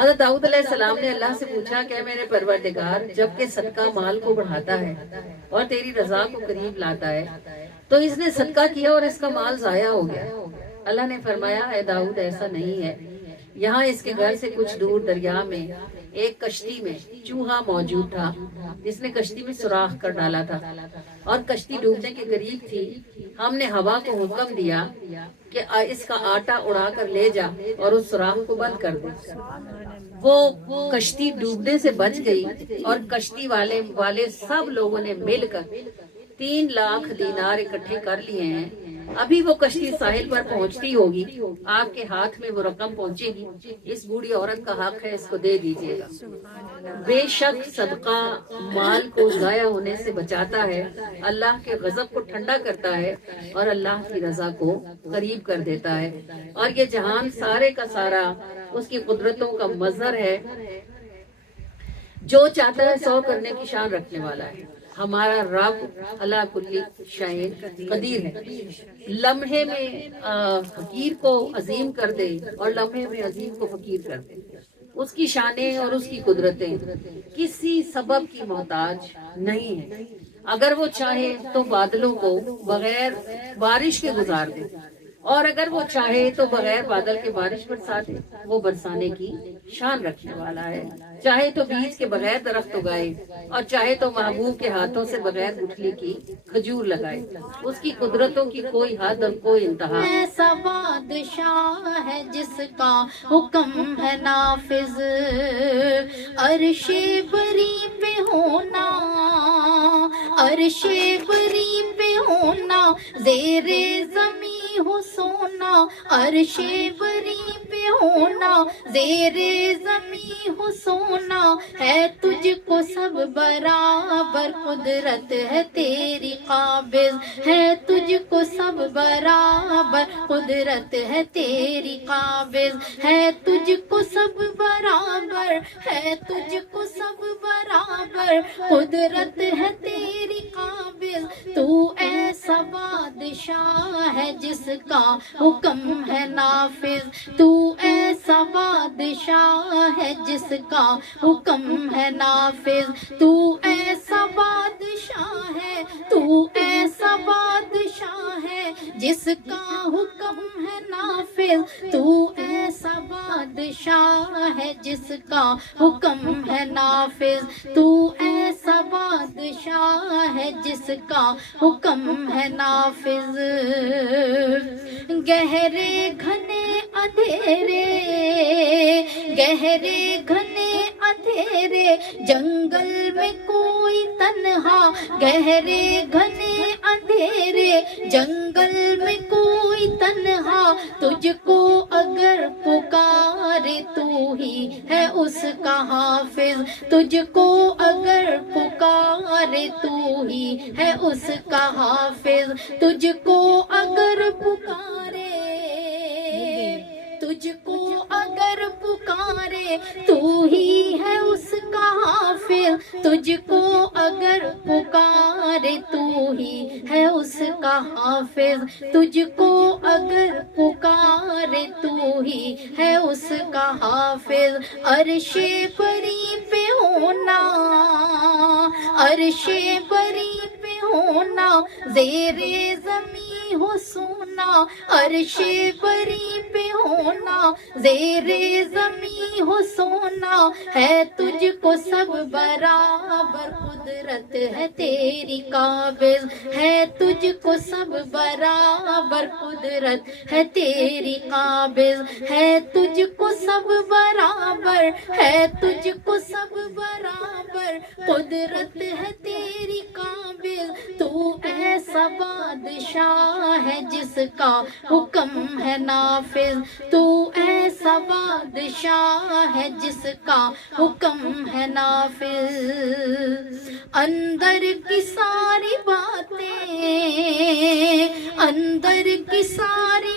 حضرت داؤد علیہ السلام نے اللہ سے پوچھا کہ میرے پروردگار، جب کہ صدقہ مال کو بڑھاتا ہے اور تیری رضا کو قریب لاتا ہے، تو اس نے صدقہ کیا اور اس کا مال ضائع ہو گیا۔ اللہ نے فرمایا، اے داؤد ایسا نہیں ہے، یہاں اس کے گھر سے کچھ دور دریا میں ایک کشتی میں چوہا موجود تھا جس نے کشتی میں سوراخ کر ڈالا تھا اور کشتی ڈوبنے کے قریب تھی۔ ہم نے ہوا کو حکم دیا کہ اس کا آٹا اڑا کر لے جا اور اس سوراخ کو بند کر دے۔ وہ کشتی ڈوبنے سے بچ گئی اور کشتی والے سب لوگوں نے مل کر 3 لاکھ دینار اکٹھے کر لیے ہیں۔ ابھی وہ کشتی ساحل پر پہنچتی ہوگی، آپ کے ہاتھ میں وہ رقم پہنچے گی، اس بوڑھی عورت کا حق ہے، اس کو دے دیجیے گا۔ بے شک صدقہ مال کو ضائع ہونے سے بچاتا ہے، اللہ کے غضب کو ٹھنڈا کرتا ہے اور اللہ کی رضا کو قریب کر دیتا ہے، اور یہ جہان سارے کا سارا اس کی قدرتوں کا مظہر ہے۔ جو چاہتا ہے 100 کرنے کی شان رکھنے والا ہے۔ ہمارا رب اللہ کل شیء قدیر ہے، لمحے میں فقیر کو عظیم کر دے اور لمحے میں عظیم کو فقیر کر دے۔ اس کی شانیں اور اس کی قدرتیں کسی سبب کی محتاج نہیں ہیں۔ اگر وہ چاہے تو بادلوں کو بغیر بارش کے گزار دے، اور اگر وہ چاہے تو بغیر بادل کے بارش برسا دے۔ وہ برسانے کی شان رکھنے والا ہے، چاہے تو بیج کے بغیر درخت اگائے اور چاہے تو محبوب کے ہاتھوں سے بغیر گٹھلی کی کھجور لگائے۔ اس کی قدرتوں کی کوئی حد اور کوئی انتہا۔ ایسا بادشاہ ہے جس کا حکم ہے نافذ، عرش بری پہ ہونا، عرش بری پہ ہونا، زیر زمین ہو سونا، عرش بری پہ ہونا، زیر زمین ہو سونا، ہے تجھ کو سب برابر، قدرت ہے تیری قابض، ہے تجھ کو سب برابر، قدرت ہے تیری قابض، ہے تجھ کو سب برابر، ہے تجھ کو سب برابر، قدرت ہے تیری قابض۔ تو ایسا بادشاہ ہے جس کا حکم ہے نافذ، تو ایسا بادشاہ ہے جس کا حکم ہے نافذ، تو ایسا بادشاہ ہے، تو ایسا بادشاہ ہے جس کا حکم ہے نافذ، تو ایسا بادشاہ ہے جس کا حکم ہے نافذ، تو ایسا بادشاہ ہے جس کا حکم ہے نافذ۔ گہرے گھنے اندھیرے، گہرے گھنے اندھیرے جنگل میں کوئی تنہا، گہرے گھنے اندھیرے جنگل میں کوئی تنہا، تجھ کو اگر پکارے تو ہی ہے اس کا حافظ، تجھ کو اگر پکارے تو ہی ہے اس کا حافظ، تجھ کو اگر پکارے، تجھ کو اگر پکارے تو ہی ہے اس کا حافظ، تجھ کو اگر پکارے تو ہی ہے اس کا حافظ، تجھ کو اگر پکارے تو ہی ہے اس کا حافظ۔ عرش بری پہ ہونا، عرش بری پہ ہونا، زیر زمین ہو سونا، عرش بری پہ ہونا، زیر زمین ہو سونا، ہے تجھ کو سب برابر، قدرت ہے تیری قابض، ہے تجھ کو سب برابر، قدرت ہے تیری قابض، ہے تجھ کو سب برابر، ہے تجھ کو سب برابر، قدرت ہے تیری قابض۔ تو ایسا بادشاہ ہے جس کا حکم ہے نافذ، تو ایسا بادشاہ ہے جس کا حکم ہے نافذ۔ اندر کی ساری باتیں، اندر کی ساری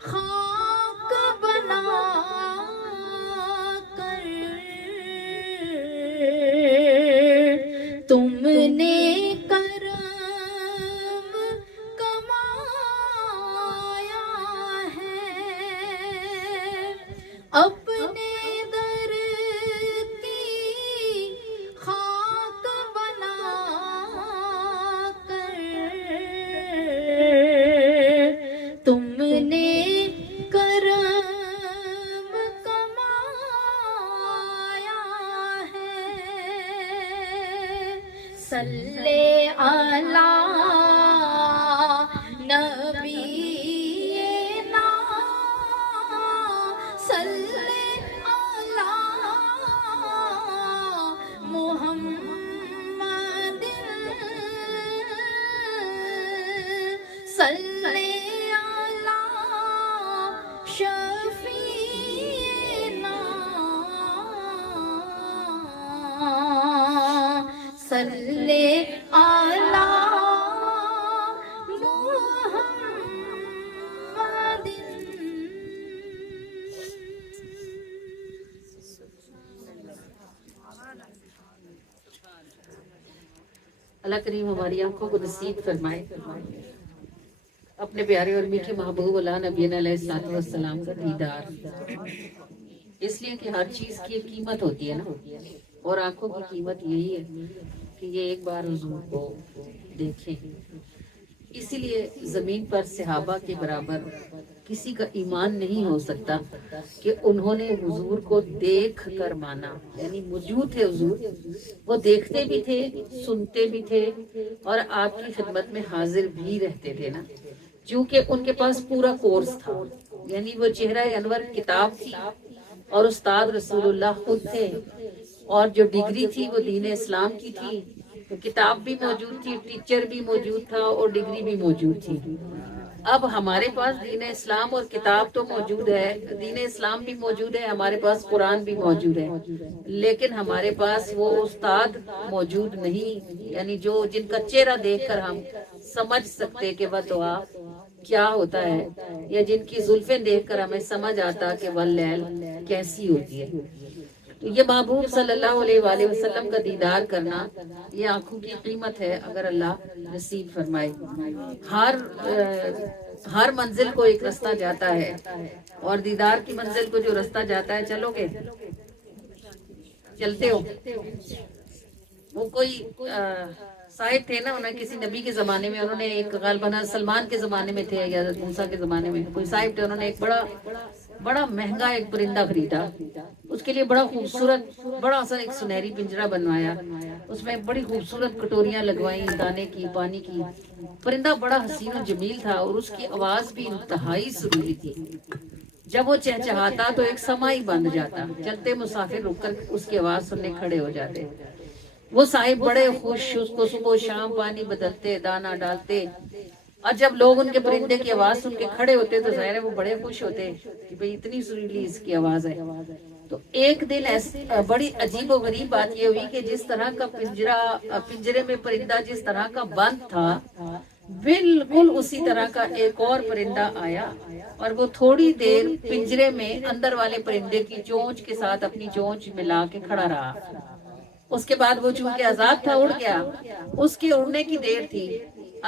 خاک بنا کر تم نے کرم کمایا ہے، اپنے در کی خاک بنا کر تم نے کرم کمایا ہے۔ صلی علی نبینا، صلی علی محمد، صلی علی شفیعنا، صلی علی محمد۔ اللہ کریم ہماری آنکھوں کو نصیب فرمائے اپنے پیارے اور میٹھے محبوب اللہ نبی علیہ الصلوۃ والسلام کا دیدار، اس لیے کہ ہر چیز کی ایک قیمت ہوتی ہے نا، اور آنکھوں کی قیمت یہی ہے کہ یہ ایک بار حضور کو دیکھیں۔ اسی لیے زمین پر صحابہ کے برابر کسی کا ایمان نہیں ہو سکتا کہ انہوں نے حضور کو دیکھ کر مانا، یعنی موجود تھے حضور، وہ دیکھتے بھی تھے، سنتے بھی تھے، اور آپ کی خدمت میں حاضر بھی رہتے تھے نا، چونکہ ان کے پاس پورا کورس تھا، یعنی وہ چہرہ انور کتاب تھی اور استاد رسول اللہ خود تھے، اور جو ڈگری تھی وہ دین اسلام کی تھی، تو کتاب بھی موجود تھی، ٹیچر بھی موجود تھا، اور ڈگری بھی موجود تھی۔ اب ہمارے پاس دین اسلام اور کتاب تو موجود ہے، دین اسلام بھی موجود ہے، ہمارے پاس قرآن بھی موجود ہے، لیکن ہمارے پاس وہ استاد موجود نہیں، یعنی جن کا چہرہ دیکھ کر ہم سمجھ سکتے کہ وہ دعا کیا ہوتا ہے، یا جن کی زلفیں دیکھ کر ہمیں سمجھ آتا کہ واللیل کیسی ہوتی ہے۔ تو یہ محبوب صلی اللہ علیہ وآلہ وسلم کا دیدار کرنا یہ آنکھوں کی قیمت ہے، اگر اللہ نصیب فرمائے۔ ہر منزل کو ایک رستہ جاتا ہے، اور دیدار کی منزل کو جو رستہ جاتا ہے، چلو گے؟ چلتے ہو؟ وہ کوئی صاحب تھے نا، انہیں کسی نبی کے زمانے میں، انہوں نے ایک غالباً سلمان کے زمانے میں تھے یا حضرت موسیٰ کے زمانے میں، کوئی صاحب تھے، انہوں نے ایک بڑا مہنگا ایک پرندہ خریدا، اس کے لیے بڑا خوبصورت بڑا سا ایک سنہری پنجرا بنوایا، اس میں بڑی خوبصورت کٹوریاں لگوائیں دانے کی، پانی کی۔ پرندہ بڑا حسین و جمیل تھا، اور اس کی آواز بھی انتہائی سریلی تھی، جب وہ چہچہاتا تو ایک سما ہی بند جاتا، چلتے مسافر رک کر اس کی آواز سننے کھڑے ہو جاتے۔ وہ صاحب بڑے خوش، اس کو صبح و شام پانی بدلتے، دانا ڈالتے، اور جب لوگ ان کے پرندے کی آواز سن کے کھڑے ہوتے تو ظاہر ہے وہ بڑے خوش ہوتے کہ بھئی اتنی سریلی اس کی آواز ہے۔ تو ایک دن بڑی عجیب و غریب بات یہ ہوئی کہ جس طرح کا پنجرے میں پرندہ جس طرح کا بند تھا، بالکل اسی طرح کا ایک اور پرندہ آیا، اور وہ تھوڑی دیر پنجرے میں اندر والے پرندے کی چونچ کے ساتھ اپنی چونچ ملا کے کھڑا رہا۔ اس کے بعد وہ چونکہ آزاد تھا، اڑ گیا، اس کے اڑنے کی دیر تھی،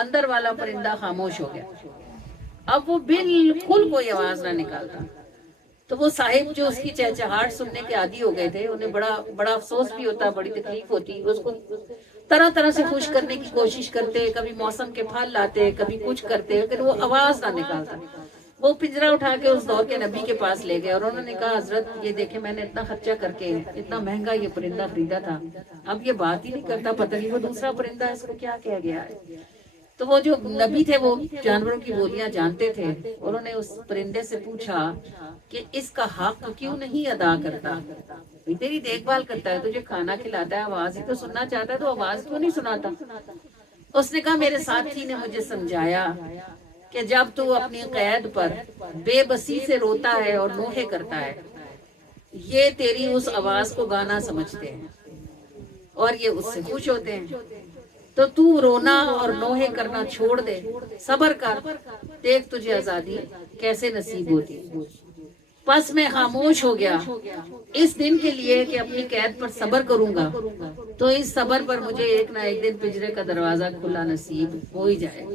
اندر والا پرندہ خاموش ہو گیا، اب وہ بالکل کوئی آواز نہ نکالتا۔ تو وہ صاحب جو اس کی چہچہاہٹ سننے کے عادی ہو گئے تھے، انہیں بڑا افسوس بھی ہوتا، بڑی تکلیف ہوتی، اس کو طرح طرح سے خوش کرنے کی کوشش کرتے، کبھی موسم کے پھل لاتے، کبھی کچھ کرتے، لیکن وہ آواز نہ نکالتا۔ وہ پنجرا اٹھا کے اس دور کے نبی کے پاس لے گئے، اور انہوں نے کہا حضرت یہ دیکھیں میں نے اتنا خرچہ کر کے اتنا مہنگا یہ پرندہ خریدا تھا، اب یہ بات ہی نہیں کرتا، پتہ نہیں وہ دوسرا پرندہ اس کو کیا کہہ گیا ہے۔ تو وہ جو نبی تھے وہ جانوروں کی بولیاں جانتے تھے، انہوں نے اس پرندے سے پوچھا کہ اس کا حق کیوں نہیں ادا کرتا، تیری دیکھ بھال کرتا ہے، تجھے کھانا کھلاتا ہے، آواز ہی تو سننا چاہتا ہے، تو آواز کیوں نہیں سناتا؟ اس نے کہا میرے ساتھی نے مجھے سمجھایا کہ جب تو اپنی قید پر بے بسی سے روتا ہے اور نوحے کرتا ہے، یہ تیری اس آواز کو گانا سمجھتے ہیں اور یہ اس سے خوش ہوتے ہیں۔ تو تو تو رونا اور نوحے کرنا چھوڑ دے، صبر کر، دیکھ تجھے آزادی کیسے نصیب ہوتی۔ پس میں خاموش ہو گیا اس دن کے لیے کہ اپنی قید پر صبر کروں گا، تو اس صبر پر مجھے ایک نہ ایک دن پنجرے کا دروازہ کھلا نصیب ہو ہی جائے۔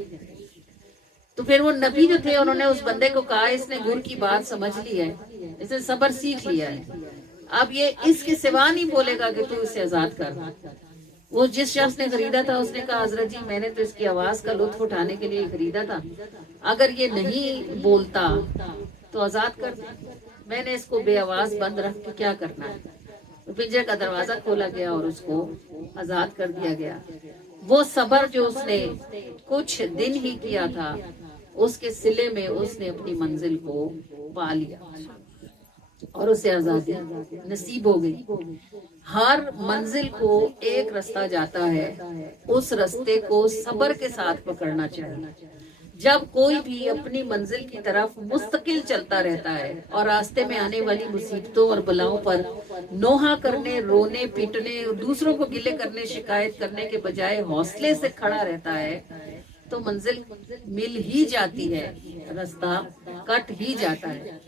تو پھر وہ نبی جو تھے انہوں نے اس بندے کو کہا اس نے گر کی بات سمجھ لی ہے، اس نے صبر سیکھ لیا ہے، اب یہ اس کے سوا نہیں بولے گا کہ تو اسے آزاد کر۔ وہ جس شخص نے خریدا تھا اس نے کہا حضرت جی میں نے تو اس کی آواز کا لطف اٹھانے کے لیے خریدا تھا، اگر یہ نہیں بولتا تو آزاد کر دیں، میں نے اس کو بے آواز بند رکھ کے کیا کرنا ہے۔ پنجرے کا دروازہ کھولا گیا اور اس کو آزاد کر دیا گیا۔ وہ صبر جو اس نے کچھ دن ہی کیا تھا اس کے صلے میں اس نے اپنی منزل کو پا لیا اور اسے آزادی نصیب ہو گئی۔ ہر منزل کو ایک رستہ جاتا ہے، اس رستے کو صبر کے ساتھ پکڑنا چاہیے۔ جب کوئی بھی اپنی منزل کی طرف مستقل چلتا رہتا ہے اور راستے میں آنے والی مصیبتوں اور بلاؤں پر نوحہ کرنے، رونے، پیٹنے اور دوسروں کو گلے کرنے، شکایت کرنے کے بجائے حوصلے سے کھڑا رہتا ہے تو منزل مل ہی جاتی ہے، رستہ کٹ ہی جاتا ہے۔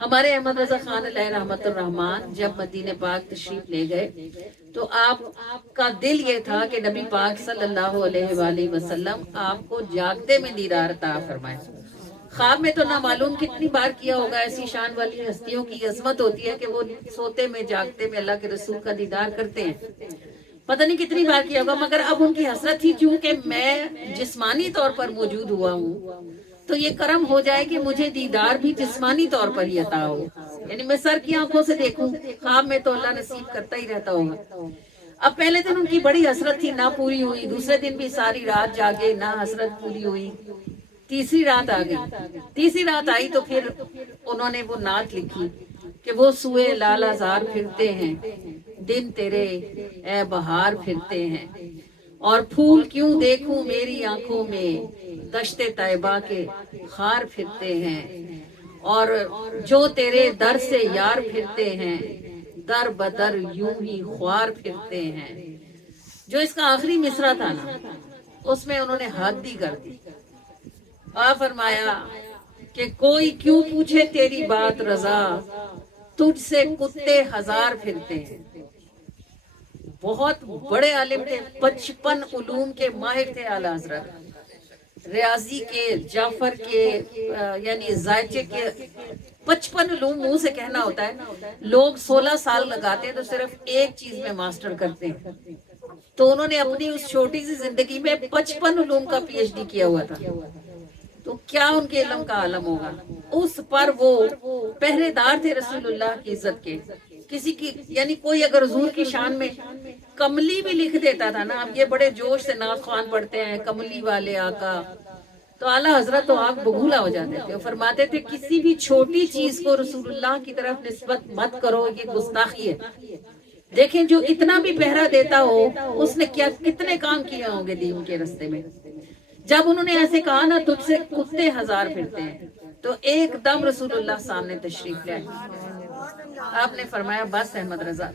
ہمارے احمد رضا خان علیہ رحمت الرحمان جب مدینہ پاک تشریف لے گئے تو آپ کا دل یہ تھا کہ نبی پاک صلی اللہ علیہ وآلہ وسلم آپ کو جاگتے میں دیدار عطا فرمائے۔ خواب میں تو نہ معلوم کتنی بار کیا ہوگا، ایسی شان والی ہستیوں کی عظمت ہوتی ہے کہ وہ سوتے میں جاگتے میں اللہ کے رسول کا دیدار کرتے ہیں، پتہ نہیں کتنی بار کیا ہوگا، مگر اب ان کی حسرت تھی چونکہ میں جسمانی طور پر موجود ہوا ہوں تو یہ کرم ہو جائے کہ مجھے دیدار بھی جسمانی طور پر ہی عطا ہو، یعنی میں سر کی آنکھوں سے دیکھوں، خواب میں تو اللہ نصیب کرتا ہی رہتا ہوگا۔ اب پہلے دن ان کی بڑی حسرت تھی، نہ پوری ہوئی، دوسرے دن بھی ساری رات جاگے، نہ حسرت پوری ہوئی، تیسری رات آ گئی، تیسری رات آئی تو پھر انہوں نے وہ نعت لکھی کہ وہ سوئے لالہ زار پھرتے ہیں، دن تیرے اے بہار پھرتے ہیں، اور پھول کیوں دیکھوں میری آنکھوں میں، دشت طیبہ کے خار پھرتے ہیں، اور جو تیرے در سے یار پھرتے ہیں، در بدر یوں ہی خوار پھرتے ہیں۔ جو اس کا آخری مصرع تھا نا اس میں انہوں نے حد ہی کر دی، فرمایا کہ کوئی کیوں پوچھے تیری بات رضا، تجھ سے کتے ہزار پھرتے ہیں۔ بہت بڑے عالم تھے، 55 علوم کے ماہر تھے اعلیٰ حضرت، ریاضی کے، جعفر کے، یعنی زائچے کے 55 علوم منہ سے کہنا ہوتا ہے، لوگ 16 سال لگاتے ہیں تو صرف ایک چیز میں ماسٹر کرتے ہیں، تو انہوں نے اپنی اس چھوٹی سی زندگی میں 55 علوم کا پی ایچ ڈی کیا ہوا تھا، تو کیا ان کے علم کا عالم ہوگا۔ اس پر وہ پہرے دار تھے رسول اللہ کی عزت کے، کسی کی یعنی کوئی اگر حضور کی شان میں کملی بھی لکھ دیتا تھا نا، اب یہ بڑے جوش سے نعت خوان پڑھتے ہیں کملی والے آقا، تو اعلیٰ حضرت تو آگ بگولا ہو جاتے تھے، فرماتے تھے کسی بھی چھوٹی چیز کو رسول اللہ کی طرف نسبت مت کرو، یہ گستاخی ہے۔ دیکھیں جو اتنا بھی پہرا دیتا ہو اس نے کیا کتنے کام کیے ہوں گے دین کے رستے میں۔ جب انہوں نے ایسے کہا نا تجھ سے کتے ہزار پھرتے ہیں، تو ایک دم رسول اللہ سامنے تشریف لے آئے۔ آپ نے فرمایا بس احمد رضا،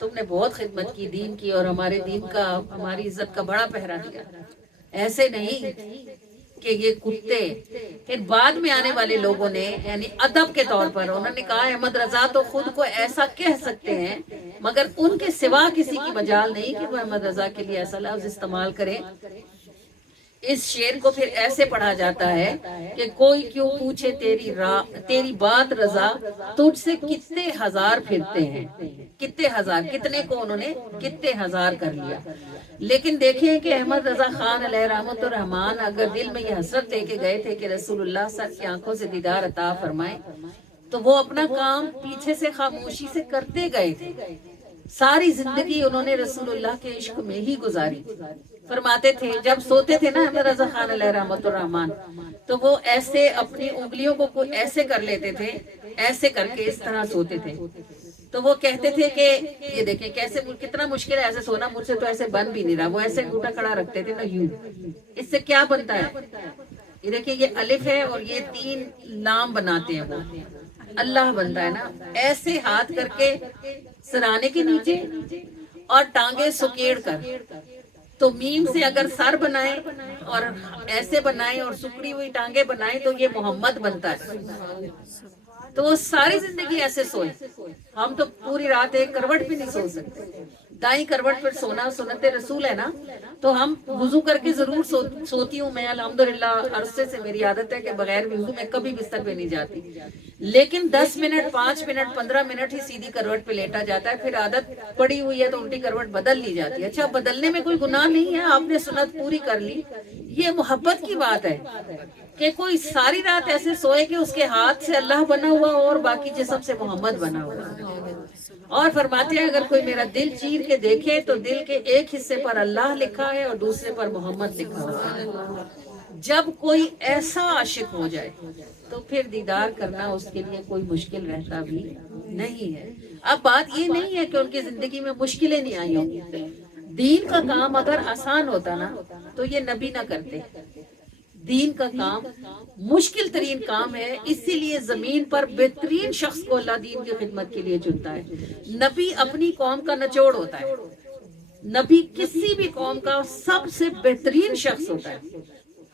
تم نے بہت خدمت کی دین کی، اور ہمارے دین کا، ہماری عزت کا بڑا پہرا دیا، ایسے نہیں کہ یہ کتے۔ پھر بعد میں آنے والے لوگوں نے یعنی ادب کے طور پر انہوں نے کہا احمد رضا تو خود کو ایسا کہہ سکتے ہیں مگر ان کے سوا کسی کی مجال نہیں کہ وہ احمد رضا کے لیے ایسا لفظ استعمال کریں۔ اس شعر کو پھر ایسے پڑھا جاتا ہے کہ کوئی کیوں پوچھے تیری بات رضا، تجھ سے کتے ہزار پھرتے ہیں، کتے ہزار، کتنے کو انہوں نے کتے ہزار کر لیا۔ لیکن دیکھیں کہ احمد رضا خان علیہ رحمت الرحمان اگر دل میں یہ حسرت لے کے گئے تھے کہ رسول اللہ سر کی آنکھوں سے دیدار عطا فرمائے، تو وہ اپنا کام پیچھے سے خاموشی سے کرتے گئے تھے۔ ساری زندگی انہوں نے رسول اللہ کے عشق میں ہی گزاری۔ فرماتے تھے جب سوتے تھے نا احمد رضا خان علیہ رحمت الرحمان، تو وہ ایسے اپنی انگلیوں کو ایسے کر لیتے تھے، ایسے کر کے اس طرح سوتے تھے، تو وہ کہتے تھے کہ یہ دیکھیں کیسے کتنا مشکل ہے ایسے سونا، مجھ سے تو ایسے بن بھی نہیں رہا۔ وہ ایسے انگوٹھا کھڑا رکھتے تھے نا یوں، اس سے کیا بنتا ہے، یہ دیکھیں یہ الف ہے اور یہ 3 لام بناتے ہیں، وہ اللہ بنتا ہے نا، ایسے ہاتھ کر کے سرانے کے نیچے اور ٹانگیں سکیڑ کر تو میم سے اگر سر بنائیں اور ایسے بنائیں اور سکڑی ہوئی ٹانگیں بنائیں تو یہ محمد بنتا ہے. تو وہ ساری زندگی ایسے سوئے. ہم تو پوری رات ایک کروٹ بھی نہیں سو سکتے. دائیں کروٹ پر سونا سنت رسول ہے نا. تو ہم وضو کر کے ضرور سوتی ہوں میں الحمدللہ. عرصے سے میری عادت ہے کہ بغیر وضو میں کبھی بستر پہ نہیں جاتی. لیکن 10 منٹ 5 منٹ 15 منٹ ہی سیدھی کروٹ پہ لیٹا جاتا ہے. پھر عادت پڑی ہوئی ہے تو الٹی کروٹ بدل لی جاتی ہے. اچھا بدلنے میں کوئی گناہ نہیں ہے, آپ نے سنت پوری کر لی. یہ محبت کی بات ہے کہ کوئی ساری رات ایسے سوئے کہ اس کے ہاتھ سے اللہ بنا ہوا اور باقی جسم سے محمد بنا ہوا. اور فرماتے ہیں اگر کوئی میرا دل چیر کے دیکھے تو دل کے ایک حصے پر اللہ لکھا ہے اور دوسرے پر محمد لکھا ہوا ہے. جب کوئی ایسا عاشق ہو جائے تو پھر دیدار کرنا اس کے لیے کوئی مشکل رہتا بھی نہیں ہے. اب بات یہ نہیں ہے کہ ان کی زندگی میں مشکلیں نہیں آئی ہوں گی. دین کا کام اگر آسان ہوتا نا تو یہ نبی نہ کرتے. دین کا کام مشکل ترین کام ہے, اسی لیے زمین پر بہترین شخص کو اللہ دین کی خدمت کے لیے چنتا ہے. نبی اپنی قوم کا نچوڑ ہوتا ہے. نبی کسی بھی قوم کا سب سے بہترین شخص ہوتا ہے,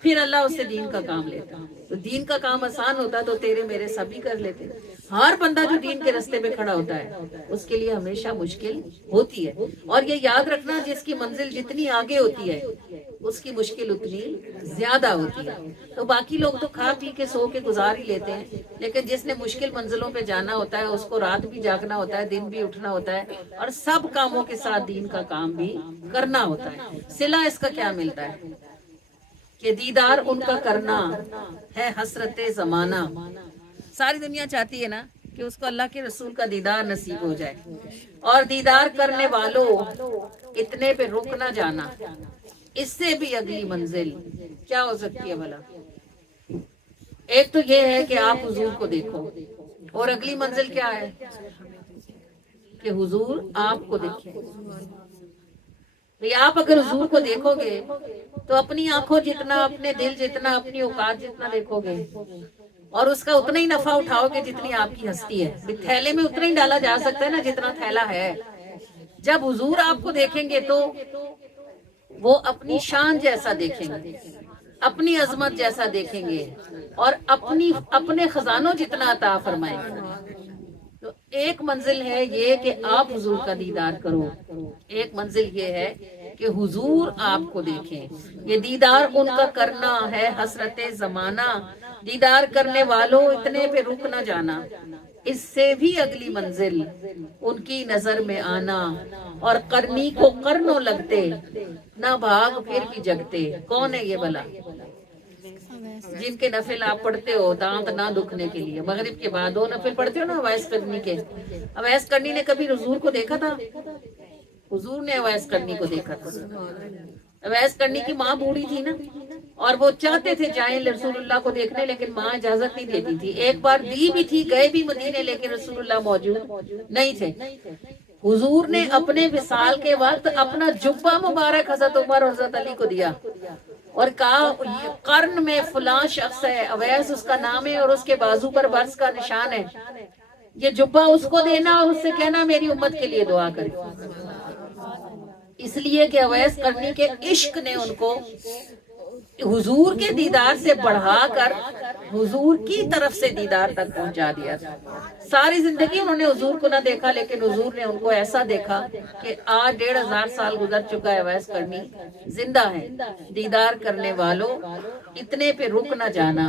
پھر اللہ اس سے دین کا کام لیتا ہے. تو دین کا کام آسان ہوتا تو تیرے میرے سبھی کر لیتے. ہر بندہ جو دین کے رستے پہ کھڑا ہوتا ہے اس کے لیے ہمیشہ مشکل ہوتی ہے. اور یہ یاد رکھنا, جس کی منزل جتنی آگے ہوتی ہے اس کی مشکل اتنی زیادہ ہوتی ہے. تو باقی لوگ تو کھا پی کے سو کے گزار ہی لیتے ہیں, لیکن جس نے مشکل منزلوں پہ جانا ہوتا ہے اس کو رات بھی جاگنا ہوتا ہے, دن بھی اٹھنا ہوتا ہے, اور سب کاموں کے ساتھ دین کا کام بھی کرنا ہوتا ہے. صلہ اس کا کیا ملتا ہے کہ دیدار ان کا کرنا ہے حسرت زمانہ. ساری دنیا چاہتی ہے نا کہ اس کو اللہ کے رسول کا دیدار نصیب ہو جائے. اور دیدار کرنے والوں اتنے پہ رک نہ جانا, اس سے بھی اگلی منزل کیا ہو سکتی ہے بھلا. ایک تو یہ ہے کہ آپ حضور کو دیکھو, اور اگلی منزل کیا ہے کہ حضور آپ کو دیکھیں. آپ اگر حضور کو دیکھو گے تو اپنی آنکھوں جتنا, اپنے دل جتنا, اپنی اوقات جتنا دیکھو گے, اور اس کا اتنا ہی نفع اٹھاؤ گے جتنی آپ کی ہستی ہے. تھیلے میں اتنا ہی ڈالا جا سکتا ہے نا جتنا تھیلا ہے. جب حضور آپ کو دیکھیں گے تو وہ اپنی شان جیسا دیکھیں گے, اپنی عظمت جیسا دیکھیں گے, اور اپنے خزانوں جتنا عطا فرمائیں گے. تو ایک منزل ہے یہ کہ آپ حضور کا دیدار کرو, ایک منزل یہ ہے کہ حضور آپ کو دیکھیں. یہ دیدار ان کا کرنا ہے حسرت زمانہ. دیدار کرنے والوں اتنے پہ رک نہ جانا, اس سے بھی اگلی منزل ان کی نظر میں آنا. اور کرنی کو کرنوں لگتے, نہ بھاگ پھر بھی جگتے. کون ہے یہ بلا جن کے نفل آپ پڑھتے ہو دانت نہ دکھنے کے لیے؟ مغرب کے بعد 2 نفل پڑھتے ہو نا اویس کرنی کے. اویس کرنی نے کبھی حضور کو دیکھا تھا؟ حضور نے اویس کرنی کو دیکھا تھا. اویس کرنی کی ماں بوڑھی تھی نا, اور وہ چاہتے تھے جائیں رسول اللہ کو دیکھنے, لیکن ماں اجازت نہیں دیتی تھی. ایک بار دی بھی تھی, گئے بھی مدینے, لیکن رسول اللہ موجود نہیں تھے. حضور نے اپنے وصال کے وقت اپنا جبہ مبارک حضرت عمر اور حضرت علی کو دیا اور کہا قرن میں فلاں شخص ہے, اویس اس کا نام ہے, اور اس کے بازو پر برس کا نشان ہے. یہ جبہ اس کو دینا اور اس سے کہنا میری امت کے لیے دعا کرے. اس لیے کہ اویس کرنی کے عشق نے ان کو حضور کے دیدار سے بڑھا کر حضور کی طرف سے دیدار تک پہنچا دیا تھا. ساری زندگی انہوں نے حضور کو نہ دیکھا, لیکن حضور نے ان کو ایسا دیکھا کہ آج 1500 سال گزر چکا ہے, اویس کرنی زندہ ہے. دیدار کرنے والوں اتنے پہ رک نہ جانا,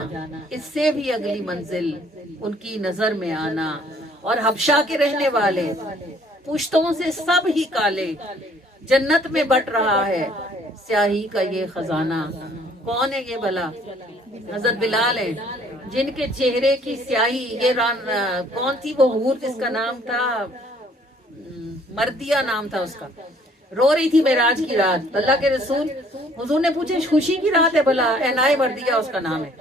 اس سے بھی اگلی منزل ان کی نظر میں آنا. اور حبشہ کے رہنے والے پشتوں سے سب ہی کالے, جنت میں بٹ رہا ہے سیاہی کا یہ خزانہ. کون ہے یہ بلا؟ حضرت بلال ہے, جن کے چہرے کی سیاہی یہ کون تھی وہ حور جس کا نام تھا مردیہ نام تھا اس کا, رو رہی تھی معراج کی رات. اللہ کے رسول حضور نے پوچھے خوشی کی رات ہے بلا؟ اینائے مردیہ اس کا نام ہے.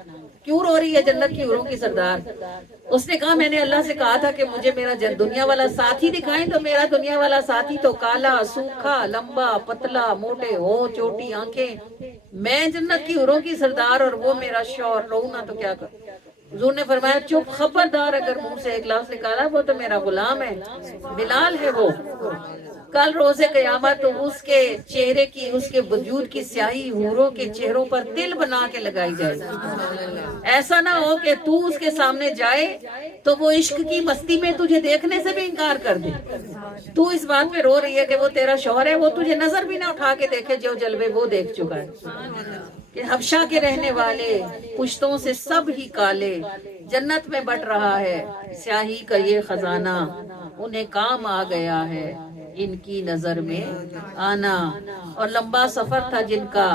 کیوں رو رہی ہے جنت کی حوروں کی سردار؟ اس نے کہا میں نے اللہ سے کہا تھا کہ مجھے میرا دنیا والا ساتھی دکھائیں, تو میرا دنیا والا ساتھی تو کالا, سوکھا, لمبا, پتلا, موٹے ہو, چوٹی آنکھیں. میں جنت کی حوروں کی سردار اور وہ میرا شوہر, رو نہ تو کیا کر. حضور نے فرمایا چپ, خبردار اگر منہ سے ایک لفظ نکالا وہ تو میرا غلام ہے, بلال ہے وہ. کل روز قیامت اس کے چہرے کی، اس کے وجود کی سیاہی حوروں کے چہروں پر تل بنا کے لگائی جائے گی۔ ایسا نہ ہو کہ تو اس کے سامنے جائے تو وہ عشق کی مستی میں تجھے دیکھنے سے بھی انکار کر دے۔ تو اس بات پہ رو رہی ہے کہ وہ تیرا شوہر ہے، وہ تجھے نظر بھی نہ اٹھا کے دیکھے، جو جلوے وہ دیکھ چکا ہے۔ کہ حبشہ کے رہنے والے پشتوں سے سب ہی کالے، جنت میں بٹ رہا ہے سیاہی کا یہ خزانہ، انہیں کام آ گیا ہے ان کی نظر میں آنا۔ اور لمبا سفر تھا جن کا،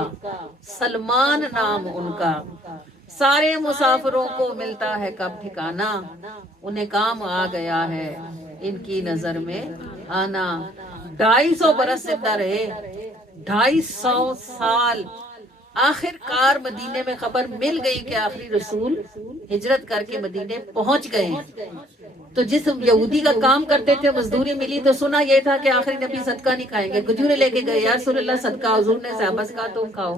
سلمان نام ان کا، سارے مسافروں کو ملتا ہے کب ٹھکانہ، انہیں کام آ گیا ہے ان کی نظر میں آنا۔ 250 برس زندہ رہے، 250 سال، آخر کار مدینے میں خبر مل گئی کہ آخری رسول ہجرت کر کے مدینے پہنچ گئے ہیں۔ تو جس یہودی کا کام کرتے تھے مزدوری ملی تو سنا یہ تھا کہ آخری نبی صدقہ نہیں کھائیں گے، کھجورے لے کے گئے، یا رسول اللہ صدقہ، حضور نے صحابہ سے کہا تم کھاؤ،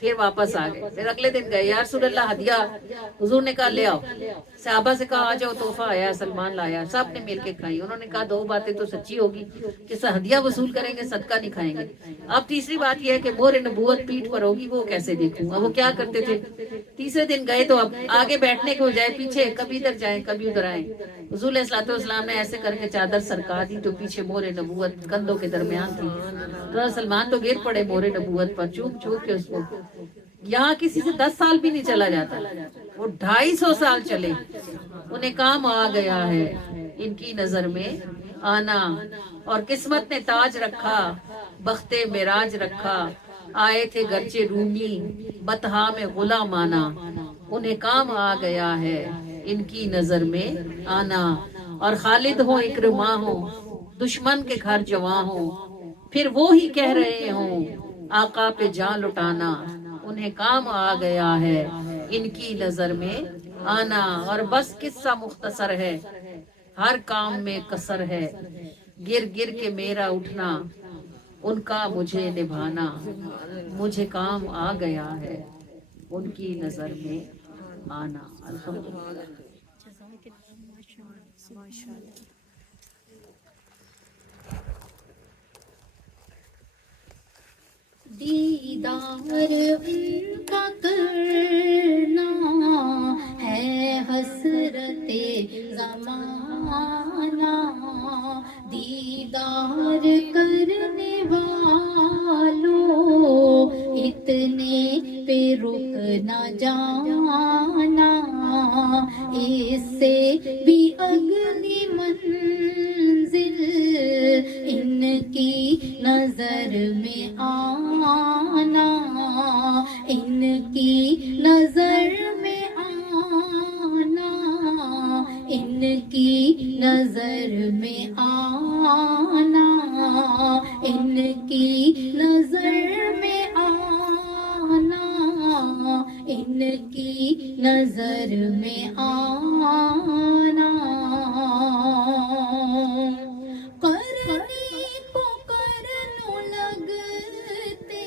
پھر واپس آ گئے۔ پھر اگلے دن گئے، یا رسول اللہ ہدیہ، حضور نے کہا لے آؤ، صحابہ سے کہا آ جاؤ تحفہ آیا، سلمان لایا، سب نے مل کے کھائی۔ انہوں نے کہا دو باتیں تو سچی ہوگی کہ ہدیہ وصول کریں گے، صدقہ نہیں کھائیں گے۔ اب تیسری بات یہ ہے کہ مہر نبوت پیٹھ پر ہوگی، وہ کیسے دیکھوں گا۔ وہ کیا کرتے تھے، تیسرے دن گئے تو اب آگے بیٹھنے کے بجائے پیچھے کبھی ادھر جائیں کبھی ادھر آئیں۔ حضور علیہ الصلوۃ والسلام نے ایسے کر کے چادر سرکا دی تو پیچھے مہر نبوت کندھوں کے درمیان تھی۔ تو سلمان تو گر پڑے مہر نبوت پر، چوم چوم کے اس کو۔ یہاں کسی سے 10 سال بھی نہیں چلا جاتا، وہ 250 سال چلے، انہیں کام آ گیا ہے ان کی نظر میں آنا۔ اور قسمت نے تاج رکھا، بخت معراج رکھا، آئے تھے گرچہ رومی، بطحا میں غلام آنا، انہیں کام آ گیا ہے ان کی نظر میں آنا۔ اور خالد ہو اکرما ہو، دشمن کے گھر جواں ہو، پھر وہ ہی کہہ رہے ہوں آقا پہ جان لٹانا، انہیں کام آ گیا ہے ان کی نظر میں آنا۔ اور بس قصہ مختصر ہے، ہر کام میں کسر ہے، گر گر کے میرا اٹھنا، ان کا مجھے نبھانا، مجھے کام آ گیا ہے ان کی نظر میں آنا۔ الحمدللہ۔ دیدار ان کا کرنا ہے حسرت زمانہ، دیدار کرنے والوں اتنے پہ رک نہ جانا، اس سے بھی اگلی منزل ان کی نظر میں آنا، ان کی نظر میں آنا، ان کی نظر میں آنا، ان کی نظر میں آنا، ان کی نظر میں آنا۔ کرنی کو کرنو لگتے،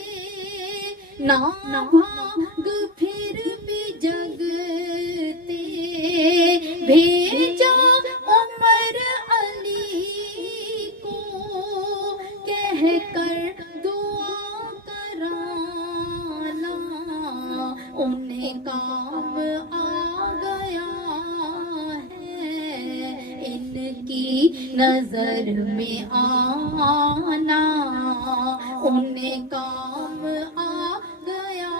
نہ بھاگ پھر بھی جگتے، بھیجا عمر علی کو کہہ کر دعا کرانا، انہیں کام آ گیا ہے ان کی نظر میں آنا، انہیں کام آ گیا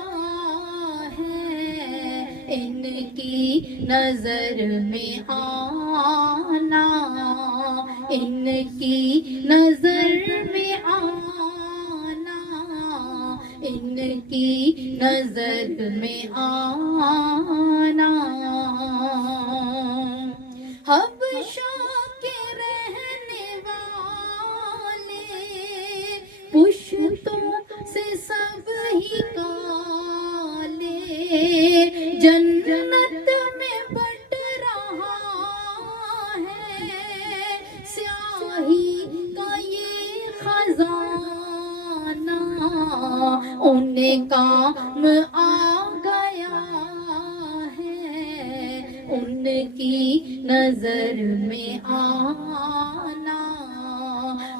ہے ان کی نظر میں آنا، ان کی نظر میں آنا، ان کی نظر میں آنا۔ حبشہ کے رہنے والے پشتوں سے سب ہی کالے، جنت میں بٹ رہا ہے سیاہی کا یہ خزانہ، انہیں کام آ گیا ہے ان کی نظر میں آنا،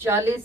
40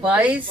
22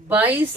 22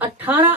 18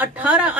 18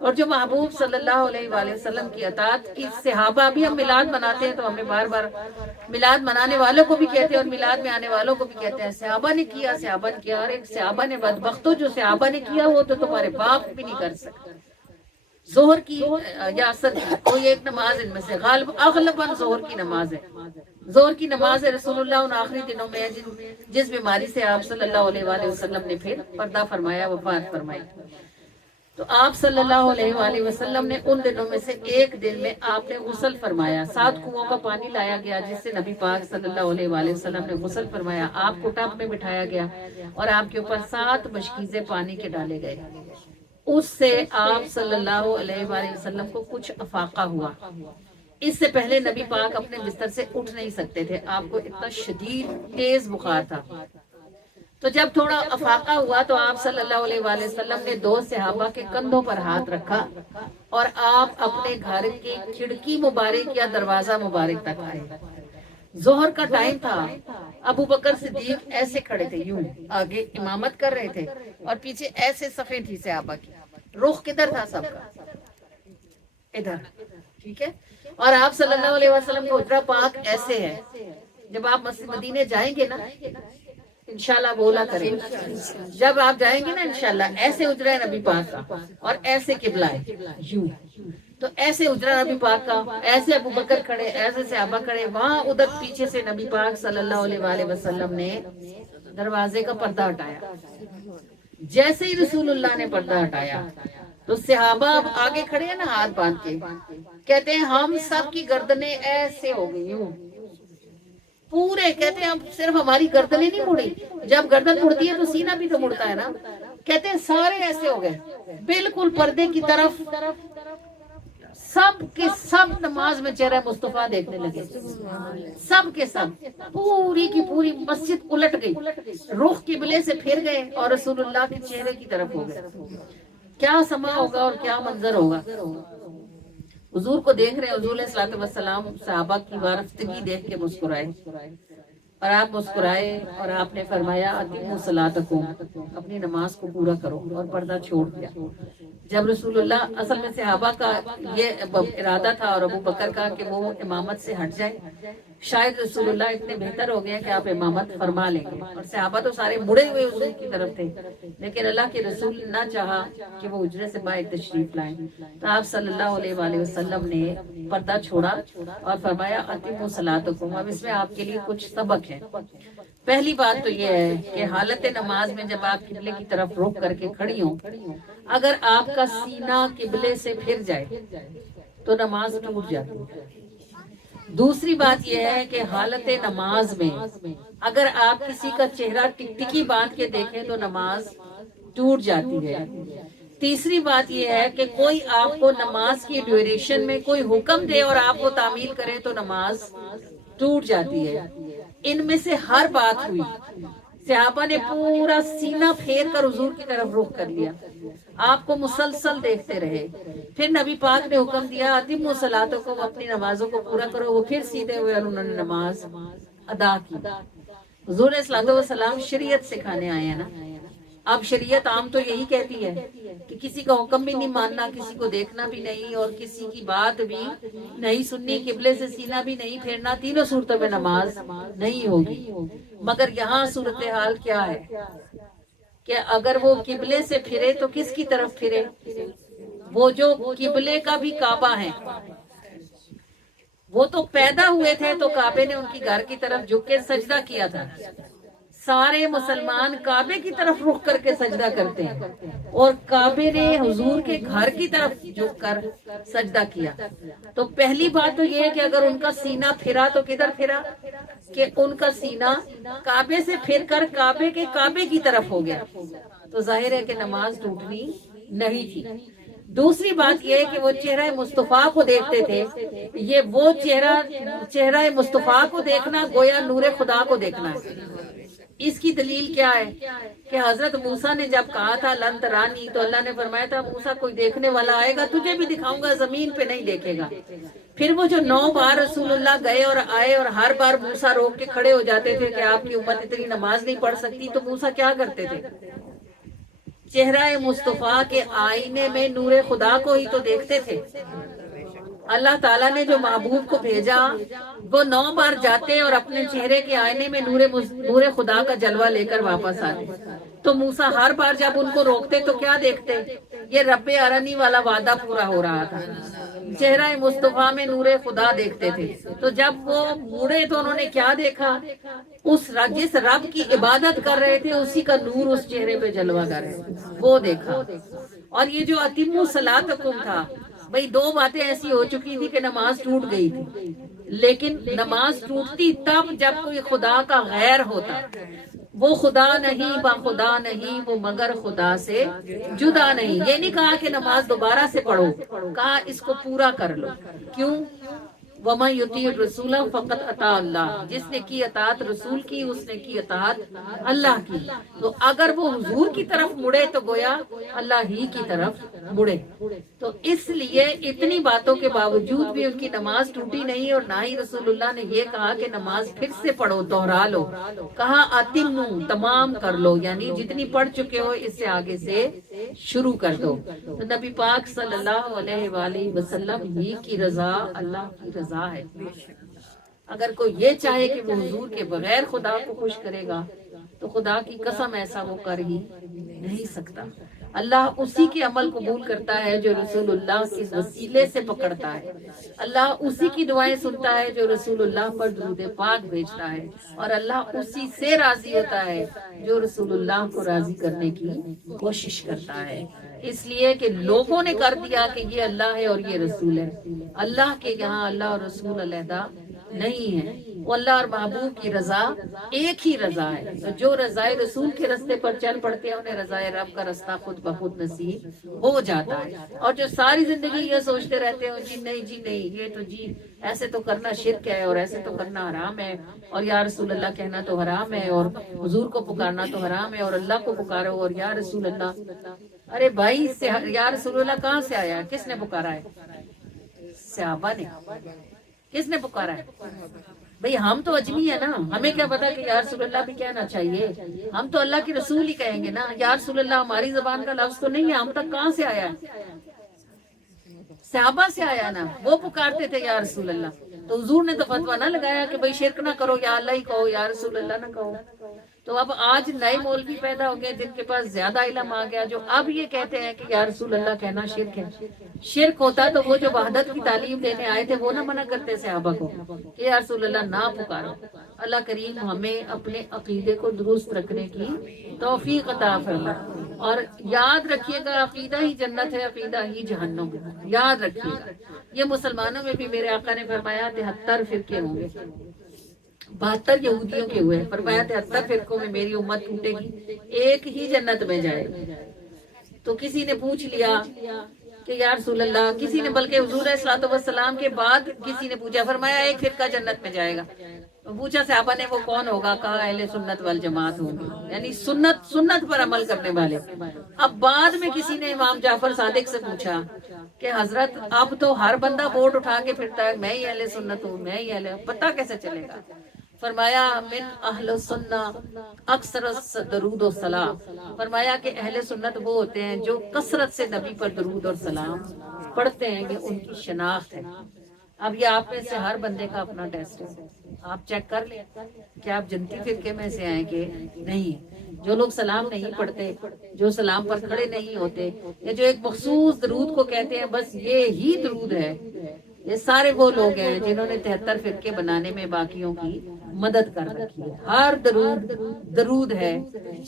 اور جو محبوب صلی اللہ علیہ وآلہ وسلم کی اطاعت کی صحابہ بھی ہم میلاد مناتے ہیں تو ہمیں بار بار میلاد منانے والوں کو بھی کہتے ہیں اور میلاد میں آنے والوں کو بھی کہتے ہیں صحابہ نے کیا، صحابہ نے کیا، اور ایک صحابہ نے بدبختو جو صحابہ نے کیا وہ تو تمہارے باپ بھی نہیں کر سکتے. ظہر کی یا عصر کی کوئی ایک نماز ان میں سے اغلباً ظہر کی نماز ہے. ظہر کی نماز ہے رسول اللہ ان آخری دنوں میں جس بیماری سے آپ صلی اللہ علیہ وآلہ وسلم نے پھر پردہ فرمایا، وفات فرمائی. تو آپ صلی اللہ علیہ وآلہ وسلم نے ان دنوں میں سے ایک دن میں آپ نے غسل فرمایا. 7 کنووں کا پانی لایا گیا جس سے نبی پاک صلی اللہ علیہ وآلہ وسلم نے غسل فرمایا. آپ کو ٹب میں بٹھایا گیا اور آپ کے اوپر 7 مشکیزیں پانی کے ڈالے گئے. اس سے آپ صلی اللہ علیہ وآلہ وسلم کو کچھ افاقہ ہوا. اس سے پہلے نبی پاک اپنے بستر سے اٹھ نہیں سکتے تھے، آپ کو اتنا شدید تیز بخار تھا. تو جب تھوڑا افاقہ ہوا تو آپ صلی اللہ علیہ وآلہ وسلم نے 2 صحابہ کے کندھوں پر ہاتھ رکھا اور آپ اپنے گھر کی کھڑکی مبارک یا دروازہ مبارک تک آئے. ظہر کا ٹائم تھا. ابو بکر صدیق ایسے کھڑے تھے، یوں آگے امامت کر رہے تھے اور پیچھے ایسے صفیں تھی صحابہ کی. رخ کدھر تھا سب کا؟ ادھر. ٹھیک ہے. اور آپ صلی اللہ علیہ وسلم کا حجرہ پاک ایسے ہے. جب آپ مسجد مدینے جائیں گے نا انشاءاللہ بولا کریں، جب آپ جائیں گے نا انشاءاللہ ایسے حجرہ ہے نبی پاک کا اور ایسے قبلہ ہے یوں. تو ایسے حجرہ نبی پاک کا، ایسے ابو بکر کھڑے، ایسے صحابہ کھڑے. وہاں ادھر پیچھے سے نبی پاک صلی اللہ علیہ وآلہ وسلم نے دروازے کا پردہ ہٹایا. جیسے ہی رسول اللہ نے پردہ ہٹایا تو صحابہ اب آگے کھڑے ہیں نا ہاتھ باندھ کے، کہتے ہیں ہم سب کی گردنیں ایسے ہو گئی یوں پورے. کہتے ہیں اب صرف ہماری گردنیں نہیں مڑی، جب گردن مڑتی ہے تو سینہ بھی تو مڑتا ہے نا. کہتے ہیں سارے ایسے ہو گئے بالکل پردے کی طرف. سب کے سب نماز میں چہرہ مصطفیٰ دیکھنے لگے، سب کے سب. پوری کی پوری مسجد الٹ گئی، رخ قبلے سے پھر گئے اور رسول اللہ کے چہرے کی طرف ہو گئے. کیا سما ہوگا اور کیا منظر ہوگا. حضور کو دیکھ رہے، حضور علیہ الصلوۃ والسلام صحابہ کی وارفتگی دیکھ کے مسکرائے اور آپ مسکرائے اور آپ نے فرمایا اتموا صلاتکم، اپنی نماز کو پورا کرو، اور پردہ چھوڑ دیا. جب رسول اللہ اصل میں صحابہ کا یہ ارادہ تھا اور ابو بکر کا کہ وہ امامت سے ہٹ جائے. شاید رسول اللہ اتنے بہتر ہو گئے کہ آپ امامت فرما لیں گے، اور صحابہ تو سارے مڑے ہوئے حضور کی طرف تھے. لیکن اللہ کے رسول نہ چاہا کہ وہ حجرے سے باہر تشریف لائیں، تو آپ صلی اللہ علیہ وآلہ وسلم نے پردہ چھوڑا اور فرمایا اتموا صلاتکم. اب اس میں آپ کے لیے کچھ سبق ہے. پہلی بات تو یہ ہے کہ حالت نماز میں جب آپ قبلے کی طرف رخ کر کے کھڑی ہوں، اگر آپ کا سینہ قبلے سے پھر جائے تو نماز ٹوٹ جاتی ہے. دوسری بات یہ ہے کہ حالت نماز میں اگر آپ کسی کا چہرہ ٹکٹکی باندھ کے دیکھیں تو نماز ٹوٹ جاتی ہے. تیسری بات یہ ہے کہ کوئی آپ کو نماز کی ڈیوریشن میں کوئی حکم دے اور آپ وہ تعمیل کریں تو نماز ٹوٹ جاتی ہے. ان میں سے ہر بات ہوئی. صحابہ نے پورا سینہ پھیر کر حضور کی طرف رخ کر لیا، آپ کو مسلسل دیکھتے رہے. پھر نبی پاک نے حکم دیا اتموا صلاتکم، اپنی نمازوں کو پورا کرو. وہ پھر سیدھے ہوئے اور انہوں نے نماز ادا کی. حضور علیہ الصلوۃ والسلام شریعت سکھانے آئے ہیں نا. اب شریعت عام تو یہی کہتی ہے کہ کسی کا حکم بھی نہیں ماننا، کسی کو دیکھنا بھی نہیں، اور کسی کی بات بھی نہیں سننی، قبلے سے سینہ بھی نہیں پھیرنا. تینوں صورتوں میں نماز نہیں ہوگی. مگر یہاں صورتحال کیا ہے کہ اگر وہ قبلے سے پھرے تو کس کی طرف پھرے؟ وہ جو قبلے کا بھی کعبہ ہے، وہ تو پیدا ہوئے تھے تو کعبے نے ان کی گھر کی طرف جھک کے سجدہ کیا تھا. سارے مسلمان کعبے کی طرف رخ کر کے سجدہ کرتے ہیں، اور کعبے نے حضور کے گھر کی طرف جھک کر سجدہ کیا. تو پہلی بات تو یہ ہے کہ اگر ان کا سینہ پھرا تو کدھر پھرا؟ کہ ان کا سینہ کعبے سے پھر کر کعبے کے کعبے کی طرف ہو گیا. تو ظاہر ہے کہ نماز ٹوٹنی نہیں تھی. دوسری بات یہ ہے کہ وہ چہرہ مصطفیٰ کو دیکھتے تھے. یہ وہ چہرہ مصطفیٰ کو دیکھنا گویا نور خدا کو دیکھنا ہے. اس کی دلیل کیا ہے کہ حضرت موسیٰ نے جب کہا تھا لن ترانی، تو اللہ نے فرمایا تھا موسیٰ کوئی دیکھنے والا آئے گا تجھے بھی دکھاؤں گا، زمین پہ نہیں دیکھے گا. پھر وہ جو 9 بار رسول اللہ گئے اور آئے اور ہر بار موسیٰ روک کے کھڑے ہو جاتے تھے کہ آپ کی امت اتنی نماز نہیں پڑھ سکتی، تو موسیٰ کیا کرتے تھے؟ چہرہ مصطفیٰ کے آئینے میں نور خدا کو ہی تو دیکھتے تھے. اللہ تعالیٰ نے جو محبوب کو بھیجا وہ 9 بار جاتے اور اپنے چہرے کے آئینے میں نور خدا کا جلوہ لے کر واپس آتے. تو موسیٰ ہر بار جب ان کو روکتے تو کیا دیکھتے؟ یہ رب ارنی والا وعدہ پورا ہو رہا تھا. چہرہ مصطفیٰ میں نور خدا دیکھتے تھے. تو جب وہ مڑے تو انہوں نے کیا دیکھا؟ جس رب کی عبادت کر رہے تھے اسی کا نور اس چہرے پہ جلوہ کر رہے تھے، وہ دیکھا. اور یہ جو اتموا صلاتکم تھا، بھئی 2 باتیں ایسی ہو چکی تھی کہ نماز ٹوٹ گئی تھی. لیکن نماز ٹوٹتی تب جب کوئی خدا کا غیر ہوتا. وہ خدا نہیں، با خدا نہیں، وہ مگر خدا سے جدا نہیں. یہ نہیں کہا کہ نماز دوبارہ سے پڑھو، کہا اس کو پورا کر لو. کیوں؟ وَمَن يُطِيعِ الرَّسُولَ فَقَدْ أَطَاعَ اللَّهَ، جس نے کی اطاعت رسول کی اس نے کی اطاعت اللہ کی. تو اگر وہ حضور کی طرف مڑے تو گویا اللہ ہی کی طرف مڑے. تو اس لیے اتنی باتوں کے باوجود بھی ان کی نماز ٹوٹی نہیں، اور نہ ہی رسول اللہ نے یہ کہا کہ نماز پھر سے پڑھو، دوہرا لو. کہا اتمو، تمام کر لو، یعنی جتنی پڑھ چکے ہو اس سے آگے سے شروع کر دو. تو نبی پاک صلی اللہ علیہ وآلہ وسلم ہی کی رضا اللہ کی رضا ہے. اگر کوئی یہ چاہے کہ وہ حضور کے بغیر خدا کو خوش کرے گا تو خدا کی قسم ایسا وہ کر ہی نہیں سکتا. اللہ اسی کے عمل قبول کرتا ہے جو رسول اللہ کے وسیلے سے پکڑتا ہے. اللہ اسی کی دعائیں سنتا ہے جو رسول اللہ پر درود پاک بھیجتا ہے. اور اللہ اسی سے راضی ہوتا ہے جو رسول اللہ کو راضی کرنے کی کوشش کرتا ہے. اس لیے کہ لوگوں نے کر دیا کہ یہ اللہ ہے اور یہ رسول ہے. اللہ کے یہاں اللہ اور رسول علیحدہ نہیں ہے. وہ اللہ اور محبوب کی رضا ایک ہی رضا ہے. تو جو رضائے رسول کے رستے پر چل پڑتے ہیں انہیں رضائے رب کا رستہ خود بخود نصیب ہو جاتا ہے. اور جو ساری زندگی یہ سوچتے رہتے ہیں جی نہیں یہ تو جی ایسے تو کرنا شرک ہے اور ایسے تو کرنا حرام ہے، اور یا رسول اللہ کہنا تو حرام ہے، اور حضور کو پکارنا تو حرام ہے، اور اللہ کو پکارو اور یا رسول اللہ. ارے بھائی یا رسول اللہ کہاں سے آیا؟ کس نے پکارا ہے؟ صحابہ نے. کس نے پکارا ہے؟ بھئی ہم تو اجمی ہے نا، ہمیں کیا پتا کہ یا رسول اللہ بھی کہنا چاہیے. ہم تو اللہ کے رسول ہی کہیں گے نا. یا رسول اللہ ہماری زبان کا لفظ تو نہیں ہے. ہم تک کہاں سے آیا ہے؟ صحابہ سے آیا نا. وہ پکارتے تھے یا رسول اللہ. تو حضور نے تو فتویٰ نہ لگایا کہ بھئی شرک نہ کرو، یا اللہ ہی کہو، یا رسول اللہ نہ کہو. تو اب آج نئے مولوی پیدا ہو گئے جن کے پاس زیادہ علم آ گیا، جو اب یہ کہتے ہیں کہ یا رسول اللہ کہنا شرک ہے. شرک ہوتا تو وہ جو وحدت کی تعلیم دینے آئے تھے وہ نہ منع کرتے صحابہ کو کہ یا رسول اللہ نہ پکارو. اللہ کریم ہمیں اپنے عقیدے کو درست رکھنے کی توفیق عطا فرمائے. اور یاد رکھیے گا عقیدہ ہی جنت ہے، عقیدہ ہی جہنم ہے. یاد رکھیے گا. یہ مسلمانوں میں بھی میرے آقا نے فرمایا 73 فرقے ہوں گے. 72 یہودیوں کے ہوئے، فرمایا 73 فرقوں میں میری امت ٹوٹے گی، ایک ہی جنت میں جائے گی. تو کسی نے پوچھ لیا کہ یا رسول اللہ، کسی نے بلکہ حضور علیہ الصلوۃ والسلام کے بعد کسی نے پوچھا، فرمایا ایک فرقہ جنت میں جائے گا. تو پوچھا صحابہ نے وہ کون ہوگا؟ کہا اہل سنت والجماعت ہوں گے، یعنی سنت پر عمل کرنے والے. اب بعد میں کسی نے امام جعفر صادق سے پوچھا کہ حضرت اب تو ہر بندہ بورڈ اٹھا کے پھرتا ہے میں ہی اہل سنت ہوں، میں ہی اہل، پتہ کیسے چلے گا؟ فرمایا من اہل سنت اکثر درود و سلام. فرمایا کہ اہل سنت وہ ہوتے ہیں جو کثرت سے نبی پر درود اور سلام پڑھتے ہیں، یہ ان کی شناخت ہے. اب یہ آپ میں سے ہر بندے کا اپنا ٹیسٹ ہے. آپ چیک کر لیں کہ آپ جنتی فرقے میں سے آئیں کہ نہیں. جو لوگ سلام نہیں پڑھتے، جو سلام پر کھڑے نہیں ہوتے، یا جو ایک مخصوص درود کو کہتے ہیں بس یہ ہی درود ہے، یہ سارے وہ لوگ ہیں جنہوں نے 73 فرقے بنانے میں باقیوں کی مدد کر رکھی ہے. ہر درود ہے.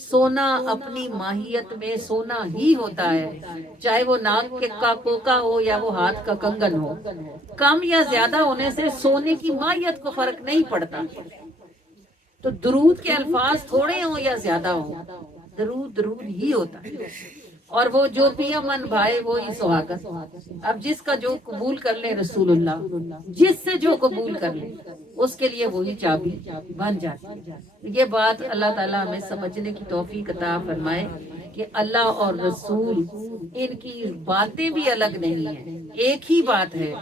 سونا اپنی ماہیت میں سونا ہی ہوتا ہے، چاہے وہ ناک کے کا کوکا ہو یا وہ ہاتھ کا کنگن ہو. کم یا زیادہ ہونے سے سونے کی ماہیت کو فرق نہیں پڑتا. تو درود کے الفاظ تھوڑے ہوں یا زیادہ ہوں، درود ہی ہوتا ہے. اور وہ جو پیا من بھائے وہی سہاگت. اب جس کا جو قبول کر لے رسول اللہ، جس سے جو قبول کر لے اس کے لیے وہی چابی بن جاتی ہے. یہ بات اللہ تعالیٰ ہمیں سمجھنے کی توفیق عطا فرمائے کہ اللہ اور رسول ان کی باتیں بھی الگ نہیں ہیں، ایک ہی بات ہے.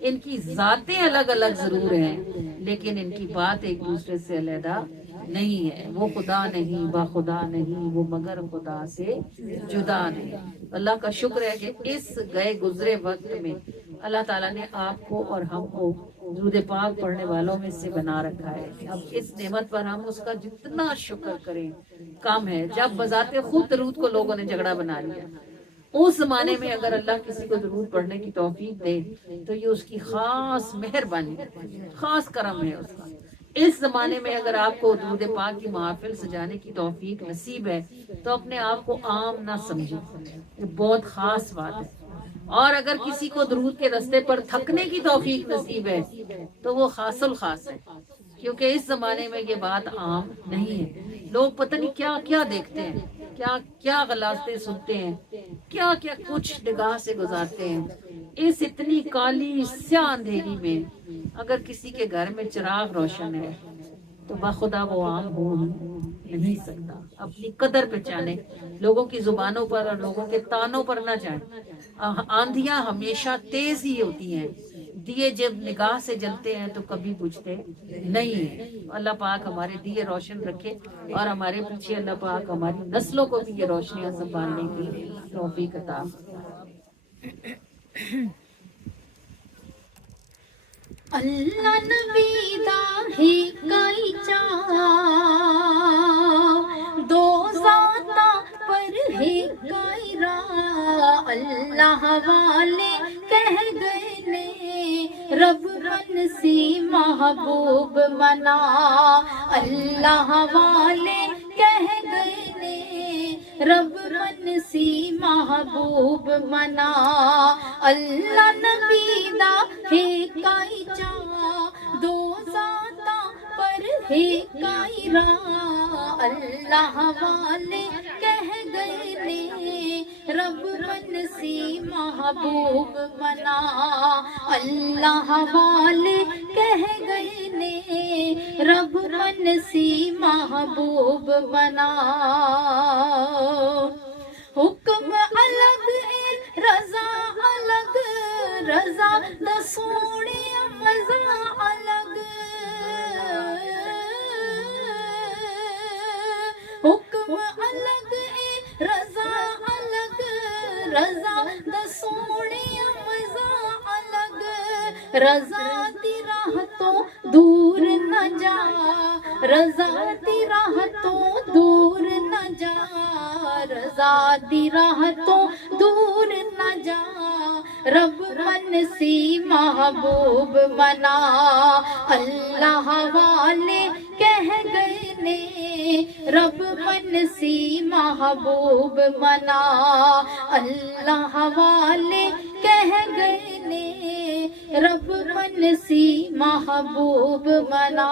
ان کی ذاتیں الگ الگ ضرور ہیں لیکن ان کی بات ایک دوسرے سے علیحدہ نہیں ہے، وہ خدا نہیں، با خدا نہیں، وہ مگر خدا سے جدا نہیں۔ اللہ کا شکر ہے کہ اس گئے گزرے وقت میں اللہ تعالیٰ نے آپ کو اور ہم کو درود پاک پڑھنے والوں میں سے بنا رکھا ہے۔ اب اس نعمت پر ہم اس کا جتنا شکر کریں کم ہے۔ جب بذات خود درود کو لوگوں نے جھگڑا بنا لیا، اس زمانے میں اگر اللہ کسی کو درود پڑھنے کی توفیق دے تو یہ اس کی خاص مہربانی، خاص کرم ہے اس کا۔ اس زمانے میں اگر آپ کو درود پاک کی محافل سجانے کی توفیق نصیب ہے تو اپنے آپ کو عام نہ سمجھیں، یہ بہت خاص بات ہے۔ اور اگر کسی کو درود کے رستے پر تھکنے کی توفیق نصیب ہے تو وہ خاص الخاص ہے، کیونکہ اس زمانے میں یہ بات عام نہیں ہے۔ لوگ پتہ نہیں کیا کیا دیکھتے ہیں، کیا کیا غلاظتیں سنتے ہیں، کیا کیا کچھ نگاہ سے گزارتے ہیں۔ اس اتنی کالی سیاہ اندھیری میں اگر کسی کے گھر میں چراغ روشن ہے تو بخدا وہ عام ہو نہیں سکتا۔ اپنی قدر پہچانے، لوگوں کی زبانوں پر اور لوگوں کے تانوں پر نہ جائیں۔ آندھیاں ہمیشہ تیز ہی ہوتی ہیں، دیے جب نگاہ سے جلتے ہیں تو کبھی بجھتے نہیں ہیں۔ اللہ پاک ہمارے دیے روشن رکھے اور ہمارے پیچھے اللہ پاک ہماری نسلوں کو بھی یہ روشنیاں سنبھالنے کی توفیق عطا فرمائے۔ اللہ نبی دا ہی کئی چاہ دو ذاتاں پر ہی کئی راہ، اللہ والے کہہ گئے نے رب من سی محبوب منا، اللہ والے کہہ گئے نے رب من سی محبوب منا، اللہ نبی دا ہی کئی چاہ دو ذاتاں پر ہی کئی راہ، اللہ والے کہہ گئے نے رب من سی محبوب منا، اللہ والے کہہ گئے نے رب من سی محبوب بنا۔ حکم الگ اے رضا الگ، رضا دا سونے مزہ الگ، حکم الگ اے رضا الگ، رضا دا سونے مزہ الگ، رضا دی راہ تو دور نہ جا، رضا دی راہ تو دور نہ جا، رضا دی راہ تو دور نہ جا، رب من سی محبوب بنا، اللہ والے کہہ گئے نے رب من سی محبوب بنا، اللہ والے کہہ گئے نے رب من سی محبوب بنا۔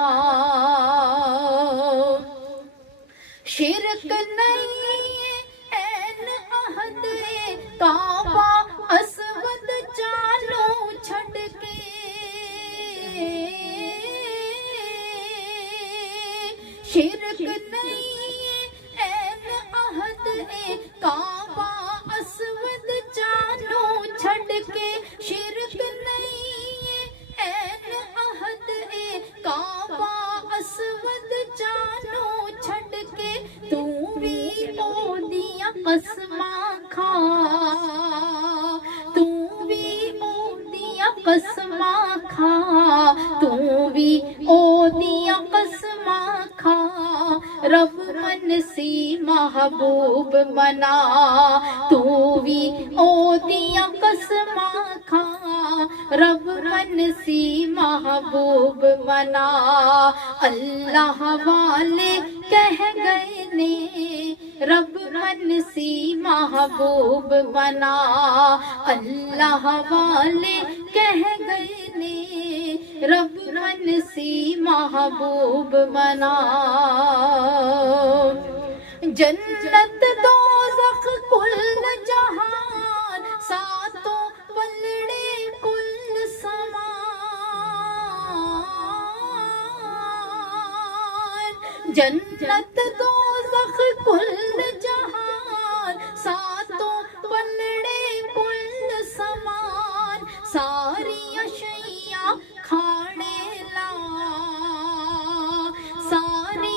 شرک نہیں این عہد کعبہ اسود چالو چھڑ کے، شرک نہیں این عہد کعبہ اسود چالو چھڑ کے، شرک نہیں این عہد کعبہ اسود چالو چھڑ کے، تو بھی او دیاں قسماں کھا، تو بھی او دیاں قسماں کھا، تو بھی او دیاں قسماں کھا، رب من سی محبوب بنا، تو بھی او دیاں قسماں کھا، رب من سی محبوب بنا، اللہ والے کہہ گئے نے رب من سی محبوب بنا، اللہ والے کہہ گئے نے رب من سی محبوب بنا۔ جنت دوزخ کل جہان ساتوں پلڑے کل سمان، جنت دوزخ کل جہان ساتوں پلڑے کل سمان، ساری اشیاء کھانے لا، ساری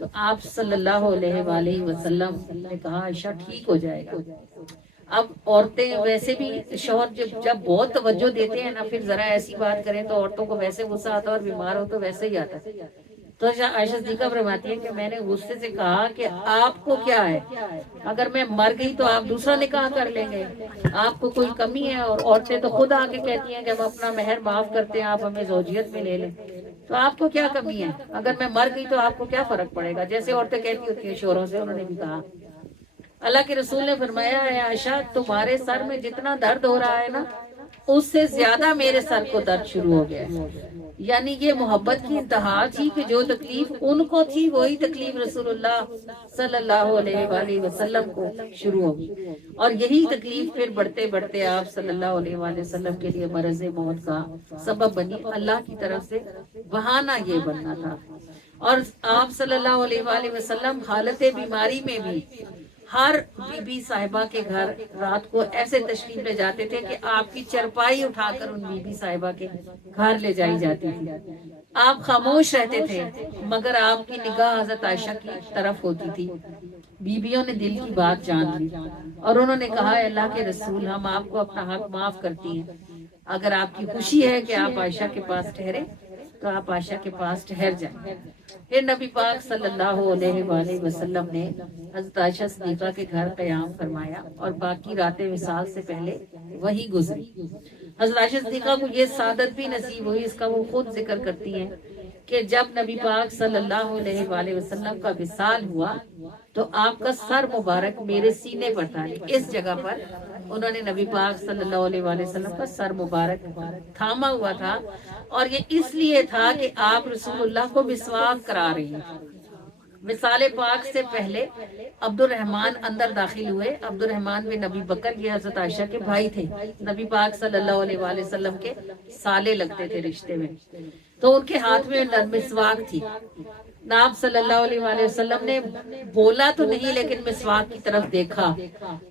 تو آپ صلی اللہ علیہ وآلہ وسلم نے کہا عائشہ ٹھیک ہو جائے گا. اب عورتیں ویسے بھی شوہر جب بہت توجہ دیتے ہیں نا، پھر ذرا ایسی بات کریں تو عورتوں کو ویسے غصہ آتا ہے، اور بیمار ہو تو ویسے ہی آتا ہے. تو عائشہ صدیقہ فرماتی ہے کہ میں نے غصے سے کہا کہ آپ کو کیا ہے، اگر میں مر گئی تو آپ دوسرا نکاح کر لیں گے، آپ کو کوئی کمی ہے؟ اور عورتیں تو خود آ کے کہتی ہیں کہ ہم اپنا مہر معاف کرتے ہیں، آپ ہمیں زوجیت میں لے لیں. تو آپ کو کیا کمی ہے؟ اگر میں مر گئی تو آپ کو کیا فرق پڑے گا؟ جیسے عورتیں کہتی ہوتی ہیں شوہروں سے، انہوں نے بھی کہا. اللہ کے رسول نے فرمایا ہے عائشہ تمہارے سر میں جتنا درد ہو رہا ہے نا، اس سے زیادہ میرے سر کو درد شروع ہو گیا ہے. یعنی یہ محبت کی انتہا تھی کہ جو تکلیف ان کو تھی وہی تکلیف رسول اللہ صلی اللہ علیہ وآلہ وسلم کو شروع ہوگی. اور یہی تکلیف پھر بڑھتے بڑھتے آپ صلی اللہ علیہ وآلہ وسلم کے لیے مرض موت کا سبب بنی. اللہ کی طرف سے بہانہ یہ بننا تھا. اور آپ صلی اللہ علیہ وآلہ وسلم حالت بیماری میں بھی ہر بی بی صاحبہ کے گھر رات کو ایسے تشریف لے جاتے تھے کہ آپ کی چرپائی اٹھا کر ان بی بی صاحبہ کے گھر لے جائی جاتی تھی. آپ خاموش رہتے تھے مگر آپ کی نگاہ حضرت عائشہ کی طرف ہوتی تھی. بیویوں نے دل کی بات جان لی اور انہوں نے کہا اللہ کے رسول ہم آپ کو اپنا حق معاف کرتی ہیں. اگر آپ کی خوشی ہے کہ آپ عائشہ کے پاس ٹھہرے تو آپ عائشہ کے پاس ٹھہر جائیں. پھر نبی پاک صلی اللہ علیہ وآلہ وسلم نے حضرت عائشہ صدیقہ کے گھر قیام فرمایا اور باقی راتیں وصال سے پہلے وہی گزری. حضرت عائشہ صدیقہ کو یہ سعادت بھی نصیب ہوئی، اس کا وہ خود ذکر کرتی ہیں کہ جب نبی پاک صلی اللہ علیہ وآلہ وسلم کا وصال ہوا تو آپ کا سر مبارک میرے سینے پر تھا. اس جگہ پر انہوں نے نبی پاک صلی اللہ علیہ وآلہ وسلم کا سر مبارک تھاما ہوا تھا، اور یہ اس لیے تھا کہ آپ رسول اللہ کو مسواک کرا رہی ہیں. وصال پاک سے پہلے عبد الرحمن اندر داخل ہوئے. عبد الرحمن بن نبی بکر یہ حضرت عائشہ کے بھائی تھے، نبی پاک صلی اللہ علیہ وآلہ وسلم کے سالے لگتے تھے رشتے میں. تو ان کے ہاتھ میں مسواک تھی. آپ صلی اللہ علیہ وآلہ وسلم نے بولا تو نہیں لیکن مسواک کی طرف دیکھا.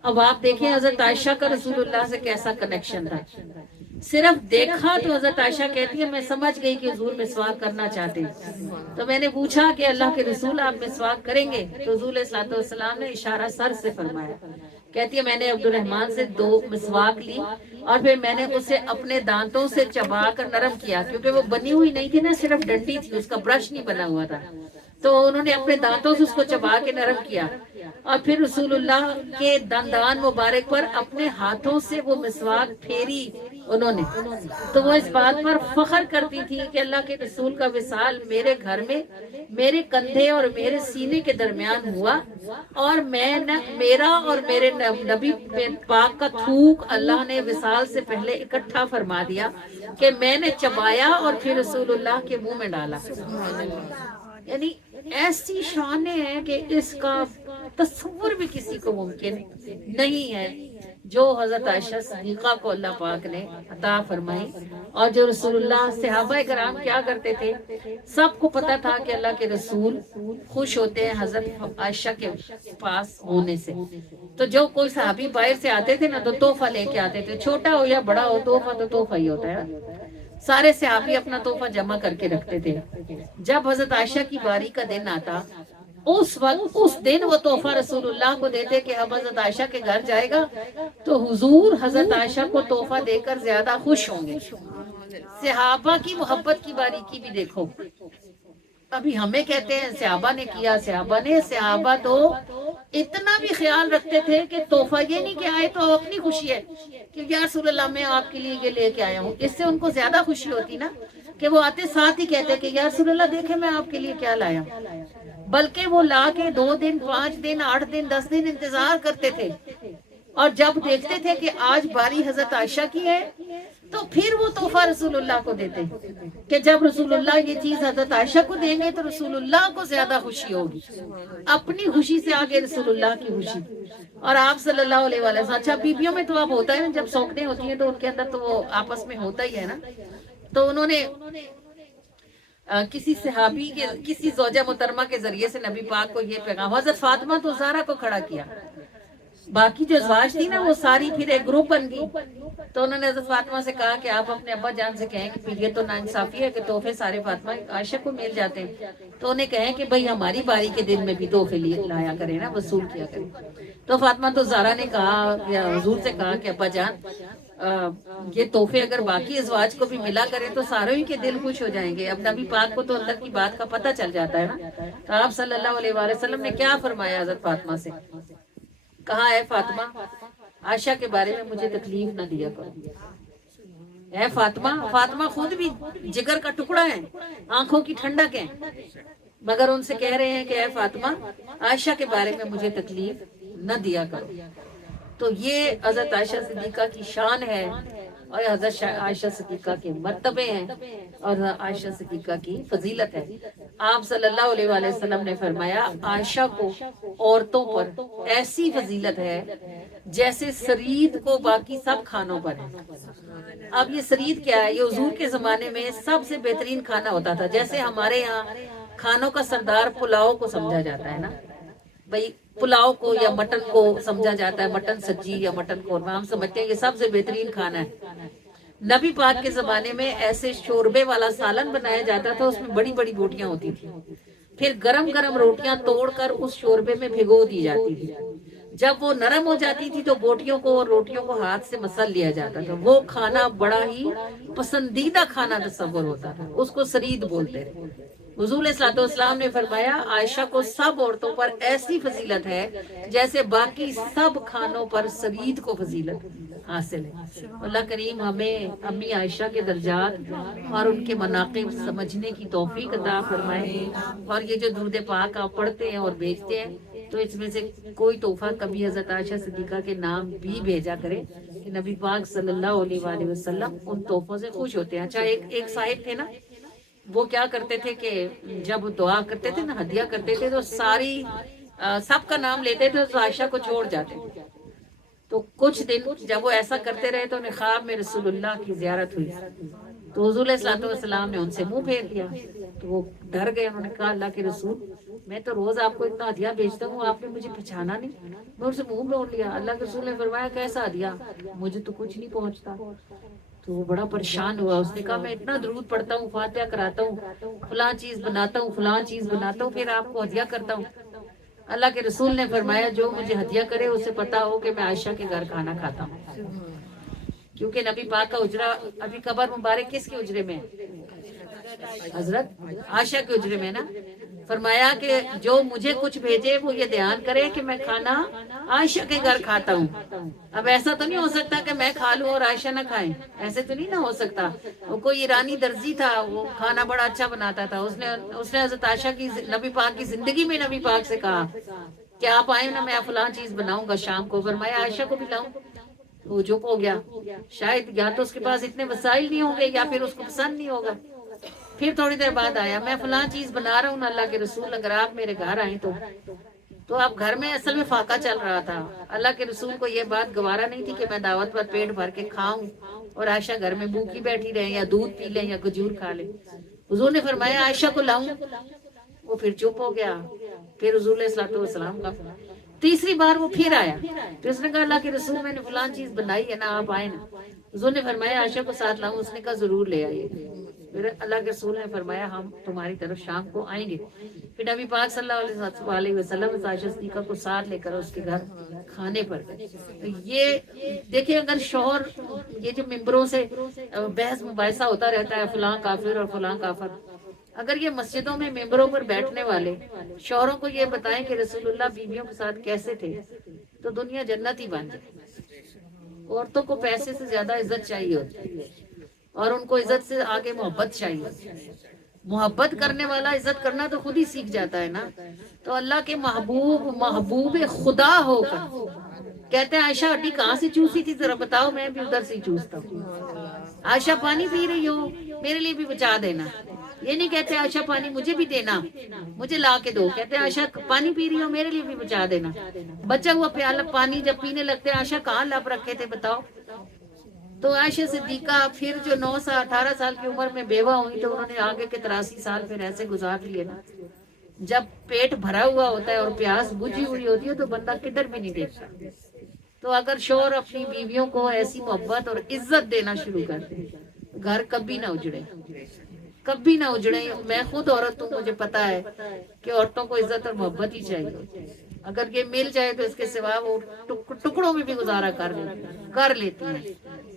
اب آپ دیکھیں حضرت عائشہ کا رسول اللہ سے کیسا کنیکشن تھا. صرف دیکھا تو حضرت عائشہ کہتی ہے میں سمجھ گئی کہ حضور مسواک کرنا چاہتے ہیں. تو میں نے پوچھا کہ اللہ کے رسول آپ مسواک کریں گے؟ تو حضور صلی اللہ علیہ وسلم نے اشارہ سر سے فرمایا. کہتی ہے میں نے عبد الرحمن سے 2 مسواک لی اور پھر میں نے اسے اپنے دانتوں سے چبا کر نرم کیا، کیونکہ وہ بنی ہوئی نہیں تھی نا، صرف ڈنڈی تھی، اس کا برش نہیں بنا ہوا تھا. تو انہوں نے اپنے دانتوں سے اس کو چبا کے نرم کیا اور پھر رسول اللہ کے دندان مبارک پر اپنے ہاتھوں سے وہ مسواک پھیری انہوں نے. تو وہ اس بات پر فخر کرتی تھی کہ اللہ کے رسول کا وصال میرے گھر میں میرے کندھے اور میرے سینے کے درمیان ہوا، اور میرا اور میرے نبی پاک کا تھوک اللہ نے وصال سے پہلے اکٹھا فرما دیا کہ میں نے چبایا اور پھر رسول اللہ کے منہ میں ڈالا. یعنی ایسی شان ہے کہ اس کا تصور بھی کسی کو ممکن نہیں ہے جو حضرت عائشہ صدیقہ کو اللہ پاک نے عطا فرمائی. اور جو رسول اللہ صحابہ کرام کیا کرتے تھے، سب کو پتا تھا کہ اللہ کے رسول خوش ہوتے ہیں حضرت عائشہ کے پاس ہونے سے. تو جو کوئی صحابی باہر سے آتے تھے نا تو تحفہ لے کے آتے تھے، چھوٹا ہو یا بڑا ہو تحفہ تو تحفہ ہی ہوتا ہے. سارے صحابی اپنا تحفہ جمع کر کے رکھتے تھے. جب حضرت عائشہ کی باری کا دن آتا اس وقت اس دن وہ تحفہ رسول اللہ کو دیتے کہ اب حضرت عائشہ کے گھر جائے گا تو حضور حضرت عائشہ کو تحفہ دے کر زیادہ خوش ہوں گے. صحابہ کی محبت کی باریکی بھی دیکھو. ابھی ہمیں کہتے ہیں صحابہ نے کیا، صحابہ تو اتنا بھی خیال رکھتے تھے کہ تحفہ یہ نہیں کہ آئے تو اپنی خوشی ہے کہ یا رسول اللہ میں آپ کے لیے یہ لے کے آیا ہوں. اس سے ان کو زیادہ خوشی ہوتی نا کہ وہ آتے ساتھ ہی کہتے کہ یا رسول اللہ دیکھیں میں آپ کے لیے کیا لایا. بلکہ وہ لا کے 2 دن 5 دن 8 دن 10 دن انتظار کرتے تھے، اور جب دیکھتے تھے کہ آج باری حضرت عائشہ کی ہے تو پھر وہ تحفہ رسول اللہ کو دیتے کہ جب رسول اللہ یہ چیز حضرت عائشہ کو دیں گے تو رسول اللہ کو زیادہ خوشی ہوگی. اپنی خوشی سے آگے رسول اللہ کی خوشی. اور آپ صلی اللہ علیہ وسلم اچھا بیویوں میں تو اب ہوتا ہے نا، جب سوکھنے ہوتی ہیں تو ان کے اندر تو وہ آپس میں ہوتا ہی ہے نا. تو انہوں نے کسی صحابی کے کسی زوجہ محترمہ کے ذریعے سے نبی پاک کو یہ پیغام، حضرت فاطمہ تو زہرا کو کھڑا کیا، باقی جو ازواج تھی نا وہ ساری پھر ایک گروپ بن گئی تو انہوں نے حضرت فاطمہ سے کہا کہ آپ اپنے ابا جان سے کہیں کہ یہ تو ناانصافی ہے کہ تحفے سارے فاطمہ عائشہ کو مل جاتے ہیں، تو انہیں کہیں کہ بھئی ہماری باری کے دن میں بھی تحفے لایا کریں نا، وصول کیا کریں۔ تو فاطمہ تو زہرا نے کہا یا حضور سے کہا کہ ابا جان یہ تحفے اگر باقی ازواج کو بھی ملا کریں تو ساروں ہی کے دل خوش ہو جائیں گے، اب نبی پاک کو تو اندر کی بات کا پتہ چل جاتا ہے نا۔ تو آپ صلی اللہ علیہ وآلہ وسلم نے کیا فرمایا حضرت فاطمہ سے؟ کہا ہے فاطمہ عائشہ کے بارے میں مجھے تکلیف نہ دیا کرو۔ اے فاطمہ، فاطمہ خود بھی جگر کا ٹکڑا ہے، آنکھوں کی ٹھنڈک ہے، مگر ان سے کہہ رہے ہیں کہ اے فاطمہ عائشہ کے بارے میں مجھے تکلیف نہ دیا کرو۔ تو یہ حضرت عائشہ صدیقہ کی شان ہے اور حضرت عائشہ صدیقہ کے مرتبے ہیں اور عائشہ صدیقہ کی فضیلت ہے۔ آپ صلی اللہ علیہ وآلہ وسلم نے فرمایا عائشہ کو عورتوں پر ایسی فضیلت ہے جیسے سرید کو باقی سب کھانوں پر ہے۔ اب یہ سرید کیا ہے؟ یہ حضور کے زمانے میں سب سے بہترین کھانا ہوتا تھا، جیسے ہمارے یہاں کھانوں کا سردار پلاؤ کو سمجھا جاتا ہے نا، بھئی پلاؤ کو یا مٹن کو سمجھا جاتا ہے، مٹن سبزی یا مٹن قورمہ ہم سمجھتے ہیں یہ سب سے بہترین کھانا ہے۔ نبی پاک کے زمانے میں ایسے شوربے والا سالن بنایا جاتا تھا، اس میں بڑی بڑی بوٹیاں ہوتی تھی، پھر گرم گرم روٹیاں توڑ کر اس شوربے میں بھگو دی جاتی تھی، جب وہ نرم ہو جاتی تھی تو بوٹیوں کو اور روٹیوں کو ہاتھ سے مسل لیا جاتا تھا، وہ کھانا بڑا ہی پسندیدہ کھانا تصور ہوتا تھا، اس کو سرید بولتے تھے۔ حضور علیہ الصلوۃ والسلام نے فرمایا عائشہ کو سب عورتوں پر ایسی فضیلت ہے جیسے باقی سب کھانوں پر سرید کو فضیلت حاصل ہے۔ اللہ کریم ہمیں امی عائشہ کے درجات اور ان کے مناقب سمجھنے کی توفیق عطا فرمائے، اور یہ جو درود پاک آپ پڑھتے ہیں اور بھیجتے ہیں تو اس میں سے کوئی تحفہ کبھی حضرت عائشہ صدیقہ کے نام بھی بھیجا کرے کہ نبی پاک صلی اللہ علیہ وآلہ وسلم ان تحفوں سے خوش ہوتے ہیں۔ اچھا ایک صاحب تھے نا، وہ کیا کرتے تھے کہ جب دعا کرتے تھے نا، ہدیہ کرتے تھے تو ساری سب کا نام لیتے تھے تو عائشہ کو چھوڑ جاتے تھے۔ تو کچھ دن جب وہ ایسا کرتے رہے تو انہیں خواب میں رسول اللہ کی زیارت ہوئی، تو حضور علیہ الصلوۃ والسلام نے ان سے منہ پھیر لیا، تو وہ ڈر گئے، انہوں نے کہا اللہ کے رسول میں تو روز آپ کو اتنا ہدیہ بھیجتا ہوں، آپ نے مجھے پہچانا نہیں، میں ان سے منہ موڑ لیا۔ اللہ کے رسول نے فرمایا کیسا ہدیہ؟ مجھے تو کچھ نہیں پہنچتا۔ تو وہ بڑا پریشان ہوا، اس نے کہا میں اتنا درود پڑھتا ہوں، فاتحہ کراتا ہوں، فلاں چیز بناتا ہوں، فلاں چیز بناتا ہوں، پھر آپ کو ہدیہ کرتا ہوں۔ اللہ کے رسول نے فرمایا جو مجھے ہدیہ کرے اسے پتا ہو کہ میں عائشہ کے گھر کھانا کھاتا ہوں، کیونکہ نبی پاک کا اجرا ابھی قبر مبارک کس کے اجرے میں؟ حضرت عائشہ کے اجرے میں نا۔ فرمایا کہ جو مجھے کچھ بھیجے وہ یہ دھیان کرے کہ میں کھانا عائشہ کے گھر کھاتا ہوں۔ اب ایسا تو نہیں ہو سکتا کہ میں کھا لوں اور عائشہ نہ کھائیں، ایسے تو نہیں نہ ہو سکتا۔ وہ کوئی ایرانی درزی تھا، وہ کھانا بڑا اچھا بناتا تھا، اس نے حضرت عائشہ کی نبی پاک کی زندگی میں نبی پاک سے کہا کہ آپ آئیں نا، میں فلاں چیز بناؤں گا شام کو۔ فرمایا عائشہ کو بھی لاؤں، وہ چپ ہو گیا، شاید یا تو اس کے پاس اتنے وسائل نہیں ہوں گے یا پھر اس کو پسند نہیں ہوگا۔ پھر تھوڑی دیر بعد آیا، میں فلاں چیز بنا رہا ہوں اللہ کے رسول، اگر آپ میرے گھر آئیں تو اب گھر میں اصل میں فاقہ چل رہا تھا۔ اللہ کے رسول کو یہ بات گوارا نہیں تھی کہ میں دعوت پر پیٹ بھر کے کھاؤں اور عائشہ گھر میں بھوکی بیٹھی رہے یا دودھ پی لیں یا کھجور کھا لیں۔ حضور نے فرمایا عائشہ کو لاؤں، وہ پھر چپ ہو گیا۔ پھر حضور علیہ الصلوۃ والسلام کا تیسری بار وہ پھر آیا، تو اس نے کہا اللہ کے رسول میں نے فلاں چیز بنائی ہے نا، آپ آئے نا۔ حضور نے فرمایا عائشہ کو ساتھ لاؤں، اس نے کہا ضرور لے آئیے۔ پھر اللہ کے رسول نے فرمایا ہم تمہاری طرف شام کو آئیں گے۔ پھر نبی پاک صلی اللہ علیہ وسلم عائشہ صدیقہ کو ساتھ لے کر اس کے گھر کھانے پر گئے۔ یہ دیکھیں اگر شوہر یہ جو ممبروں سے بحث مباحثہ ہوتا رہتا ہے فلاں کافر اور فلاں کافر، اگر یہ مسجدوں میں ممبروں پر بیٹھنے والے شوہروں کو یہ بتائیں کہ رسول اللہ بیویوں کے ساتھ کیسے تھے تو دنیا جنت ہی بن جائے۔ عورتوں کو پیسے سے زیادہ عزت چاہیے ہوتی ہے اور ان کو عزت سے آگے محبت چاہیے۔ محبت کرنے والا عزت کرنا تو خود ہی سیکھ جاتا ہے نا۔ تو اللہ کے محبوب خدا ہو کر کہتے ہیں عائشہ ہڈی کہاں سے چوسی تھی ذرا بتاؤ، میں بھی ادھر سے ہی چوستا ہوں۔ عائشہ پانی پی رہی ہو میرے لیے بھی بچا دینا، یہ نہیں کہتے عائشہ پانی مجھے بھی دینا، مجھے لا کے دو، کہتے ہیں عائشہ پانی پی رہی ہو میرے لیے بھی بچا دینا۔ بچا ہوا پیالہ پانی جب پینے لگتے عائشہ کہاں لپ رکھے تھے بتاؤ۔ تو عائشہ صدیقہ پھر جو 18 سال کی عمر میں بیوہ ہوئی تو انہوں نے آگے کے 83 سال پھر ایسے گزار لیے نا۔ جب پیٹ بھرا ہوا ہوتا ہے اور پیاس بجھی ہوئی ہوتی ہے تو بندہ کدھر بھی نہیں دیکھتا۔ تو اگر شوہر اپنی بیویوں کو ایسی محبت اور عزت دینا شروع کر دے، گھر کبھی نہ اجڑے، کبھی نہ اجڑے. میں خود عورت ہوں، مجھے پتا ہے کہ عورتوں کو عزت اور محبت ہی چاہیے. اگر یہ مل جائے تو اس کے سوا وہ ٹکڑوں میں بھی گزارا کر لیتی ہیں.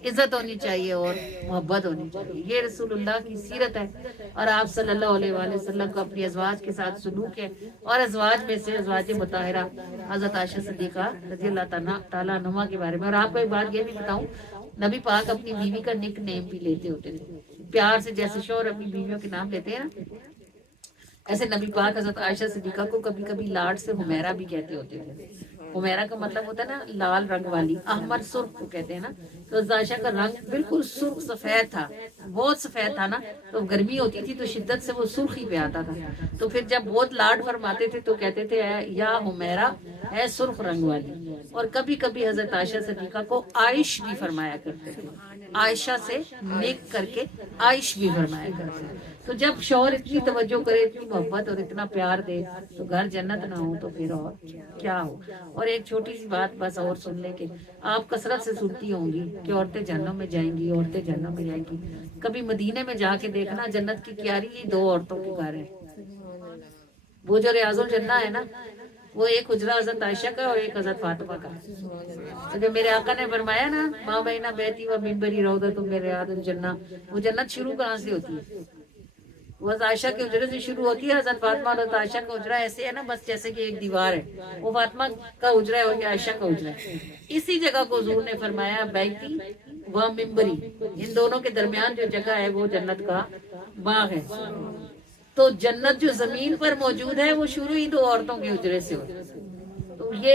عزت ہونی چاہیے اور محبت ہونی چاہیے. یہ رسول اللہ کی سیرت ہے، اور آپ صلی اللہ علیہ وآلہ وسلم کو اپنی ازواج کے ساتھ سلوک ہے. اور ازواج میں سے ازواج مطہرہ حضرت عائشہ صدیقہ رضی اللہ تعالیٰ عنہا کے بارے میں. اور آپ کو ایک بات یہ بھی بتاؤں، نبی پاک اپنی بیوی کا نک نیم بھی لیتے ہوتے تھے پیار سے. جیسے شوہر اپنی بیویوں کے نام لیتے ہیں نا، ایسے نبی پاک حضرت عائشہ صدیقہ کو کبھی کبھی لاڈ سے حمیرہ بھی کہتے ہوتے تھے. حمیرہ کا مطلب ہوتا ہے نا لال رنگ والی، احمر سرخ کو کہتے ہیں نا. تو حضرت عائشہ کا رنگ بالکل سرخ سفید تھا، بہت سفید تھا نا. تو گرمی ہوتی تھی تو شدت سے وہ سرخی پہ آتا تھا. تو پھر جب بہت لاڈ فرماتے تھے تو کہتے تھے یا حمیرہ ہے سرخ رنگ والی. اور کبھی کبھی حضرت عائشہ صدیقہ کو عائش بھی فرمایا کرتے تھے. عائشہ سے نیک کر کے عائش بھی فرمایا کرتے تھے. تو جب شوہر اتنی توجہ کرے، اتنی محبت اور اتنا پیار دے تو گھر جنت نہ ہو تو پھر اور کیا ہو. اور ایک چھوٹی سی بات بس اور سن لیں کہ آپ کثرت سے سنتی ہوں گی کہ عورتیں جہنم میں جائیں گی، عورتیں جہنم میں جائیں گی. کبھی مدینے میں جا کے دیکھنا، جنت کی کیاری ہی 2 عورتوں کے گھر ہے. وہ جو ریاض الجنہ ہے نا، وہ ایک حجرہ حضرت عائشہ کا اور ایک حضرت فاطمہ کا. تو جو میرے آقا نے فرمایا نا ماں بہنا بیتی و منبری روضۃ من ریاض الجنہ، وہ جنت شروع کہاں سے ہوتی ہے؟ وہ حضرت عائشہ کے حجرے سے شروع ہوتی ہے. حضرت فاطمہ اور حضرت عائشہ کا حجرہ ایسے ہے نا، بس جیسے کہ ایک دیوار ہے. وہ فاطمہ کا حجرہ ہے اور یہ عائشہ کا حجرہ ہے. اسی جگہ کو حضور نے فرمایا بیتی و منبری، ان دونوں کے درمیان جو جگہ ہے وہ جنت کا باغ ہے. تو جنت جو زمین پر موجود ہے وہ شروع ہی 2 عورتوں کے حجرے سے ہوتی ہے. تو یہ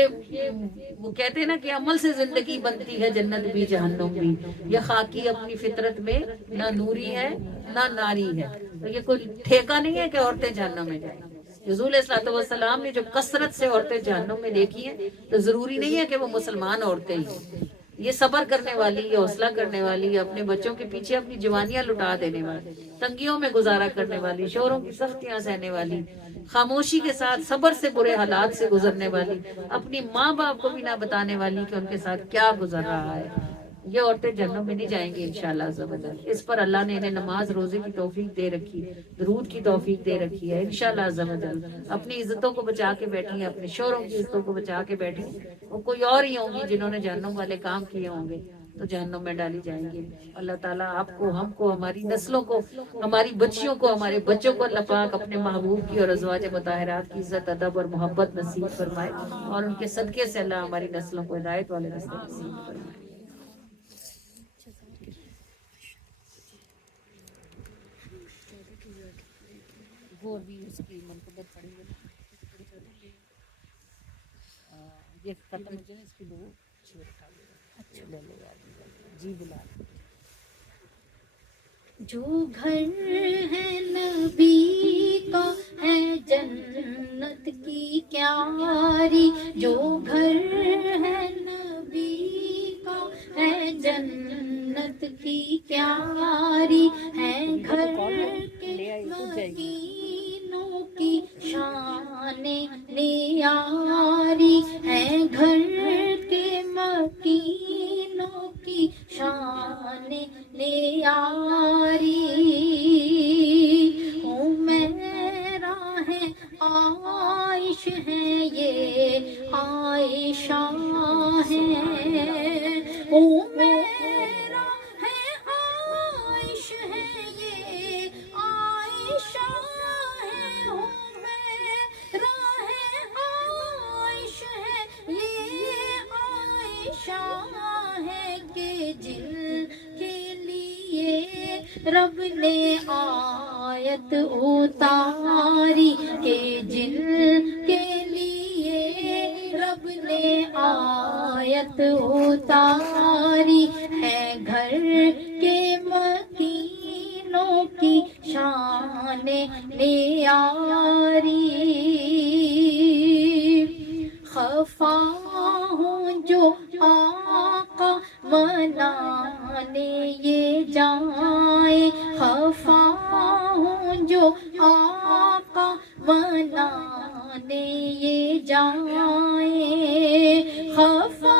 وہ کہتے ہیں نا کہ عمل سے زندگی بنتی ہے جنت بھی جہنم بھی. یہ خاکی اپنی فطرت میں نہ نوری ہے نہ ناری ہے. تو یہ کوئی ٹھیکہ نہیں ہے کہ عورتیں جہنم میں جائیں. حضور علیہ الصلوۃ والسلام نے جو کثرت سے عورتیں جہنم میں دیکھی ہیں تو ضروری نہیں ہے کہ وہ مسلمان عورتیں ہی. یہ صبر کرنے والی، یہ حوصلہ کرنے والی، اپنے بچوں کے پیچھے اپنی جوانیاں لٹا دینے والی، تنگیوں میں گزارا کرنے والی، شوہروں کی سختیاں سہنے والی، خاموشی کے ساتھ صبر سے برے حالات سے گزرنے والی، اپنی ماں باپ کو بھی نہ بتانے والی کہ ان کے ساتھ کیا گزر رہا ہے، یہ عورتیں جہنم میں نہیں جائیں گی انشاءاللہ عز و جل. اس پر اللہ نے انہیں نماز روزے کی توفیق دے رکھی، درود کی توفیق دے رکھی ہے انشاءاللہ عز و جل. اپنی عزتوں کو بچا کے بیٹھی ہیں، اپنے شوہروں کی عزتوں کو بچا کے بیٹھی ہیں. وہ کوئی اور ہی ہوں گی جنہوں نے جہنم والے کام کیے ہوں گے تو جہنم میں ڈالی جائیں گی. اللہ تعالیٰ آپ کو، ہم کو، ہماری نسلوں کو، ہماری بچیوں کو، ہمارے بچوں کو اللہ پاک اپنے محبوب کی اور ازواج مطہرات کی عزت، ادب اور محبت نصیب فرمائے، اور ان کے صدقے سے اللہ ہماری نسلوں کو ہدایت والے راستے نصیب فرمائے. وہ بھی اس کی منقبت پڑی ہے. یہ ختم ہو جائے اس کی دو لے لو جی بلا. جو گھر ہے نبی کا ہے جنت کی کیاری، جو گھر ہے نبی کا ہے جنت کی کیاری، ہے گھر کے مدینوں کی شان نیاری، ہے گھر کے مدینوں کی شان نیاری. ہوں میرا ہے عائش ہے یہ عائشہ ہے، ہوں میرا ہے عائش ہے یہ عائشہ ہے، ہوں میرا ہے عائش ہے یہ عائشہ ہے، کہ جن کے لیے رب نے آیت اتاری، کہ جن کے لیے رب نے آیت اتاری، ہے گھر کے مدینوں کی شان نیاری. خفا ہوں جو آقا منانے یہ جائیں، خفا ہوں جو آقا منانے یہ جائیں، خفا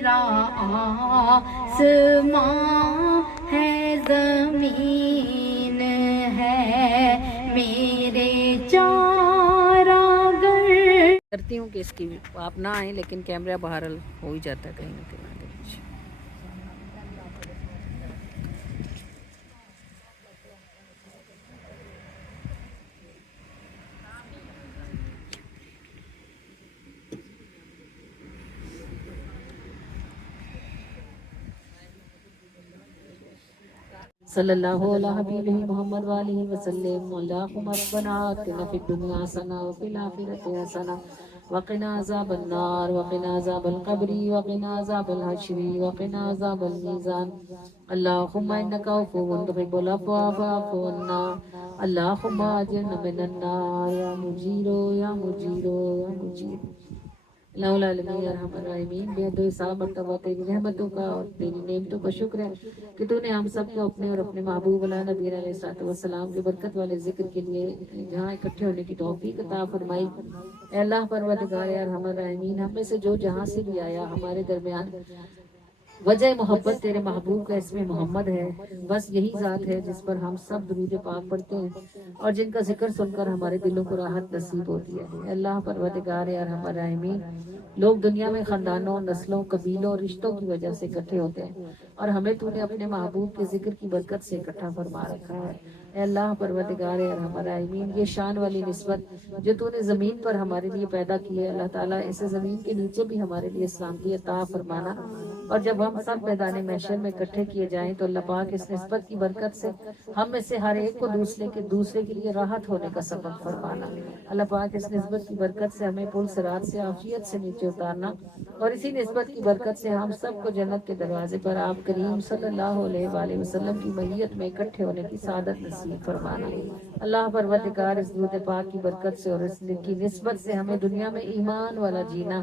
میرا آسمان ہے زمین ہے میرے چارہ گر. کرتی ہوں کہ اس کی آپ نہ آئیں، لیکن کیمرہ بہرحال ہو ہی جاتا ہے کہیں نہ کہیں. صلی اللہ علیہ حبیبہ محمد وآلہ وسلم. اللہم ربنا آتنا فی الدنیا حسنہ وفی الآخرۃ حسنہ وقنا عذاب النار وقنا عذاب القبر وقنا عذاب الحشر وقنا عذاب المیزان. اللہم انک عفو تحب العفو فاعف عنا. اللہم اجرنا من النار یا مجیر یا مجیر یا مجیر. اللہ العالمین ارحم الراحمین، بے حد و حساب مرتبہ تیری رحمتوں کا اور تیری نعمتوں کا شکر ہے کہ تو نے ہم سب کو اپنے اور اپنے محبوب علیہ نبی علیہ الصلوۃ والسلام کے برکت والے ذکر کے لیے جہاں اکٹھے ہونے کی توفیق عطا فرمائی. اے اللہ پروردگار ارحم الراحمین، ہم میں سے جو جہاں سے بھی آیا ہمارے درمیان وجہ محبت تیرے محبوب کا اسم محمد ہے. بس یہی ذات ہے جس پر ہم سب درود پاک پڑھتے ہیں اور جن کا ذکر سن کر ہمارے دلوں کو راحت نصیب ہوتی ہے. اے اللہ پروردگار ارحم الراحمین، لوگ دنیا میں خاندانوں، نسلوں، قبیلوں، رشتوں کی وجہ سے اکٹھے ہوتے ہیں اور ہمیں تو نے اپنے محبوب کے ذکر کی برکت سے اکٹھا فرما رکھا ہے. اے اللہ پروردگار ارحم الراحمین، یہ شان والی نسبت جو تو نے زمین پر ہمارے لیے پیدا کی ہے، اللہ تعالیٰ اسے زمین کے نیچے بھی ہمارے لیے سلامتی عطا فرمانا. اور جب ہم سب میدان محشر میں اکٹھے کیے جائیں تو اللہ پاک اس نسبت کی برکت سے ہم میں سے ہر ایک کو دوسرے کے لیے راحت ہونے کا سبب فرمانا. اللہ پاک اس نسبت کی برکت سے ہمیں پل صراط سے عافیت سے نیچے اتارنا اور اسی نسبت کی برکت سے ہم سب کو جنت کے دروازے پر آپ کریم صلی اللہ علیہ وآلہ وسلم کی معیت میں اکٹھے ہونے کی سعادت نصیب فرمانا. اللہ پروردگار اس درود پاک کی برکت سے اور اس کی نسبت سے ہمیں دنیا میں ایمان والا جینا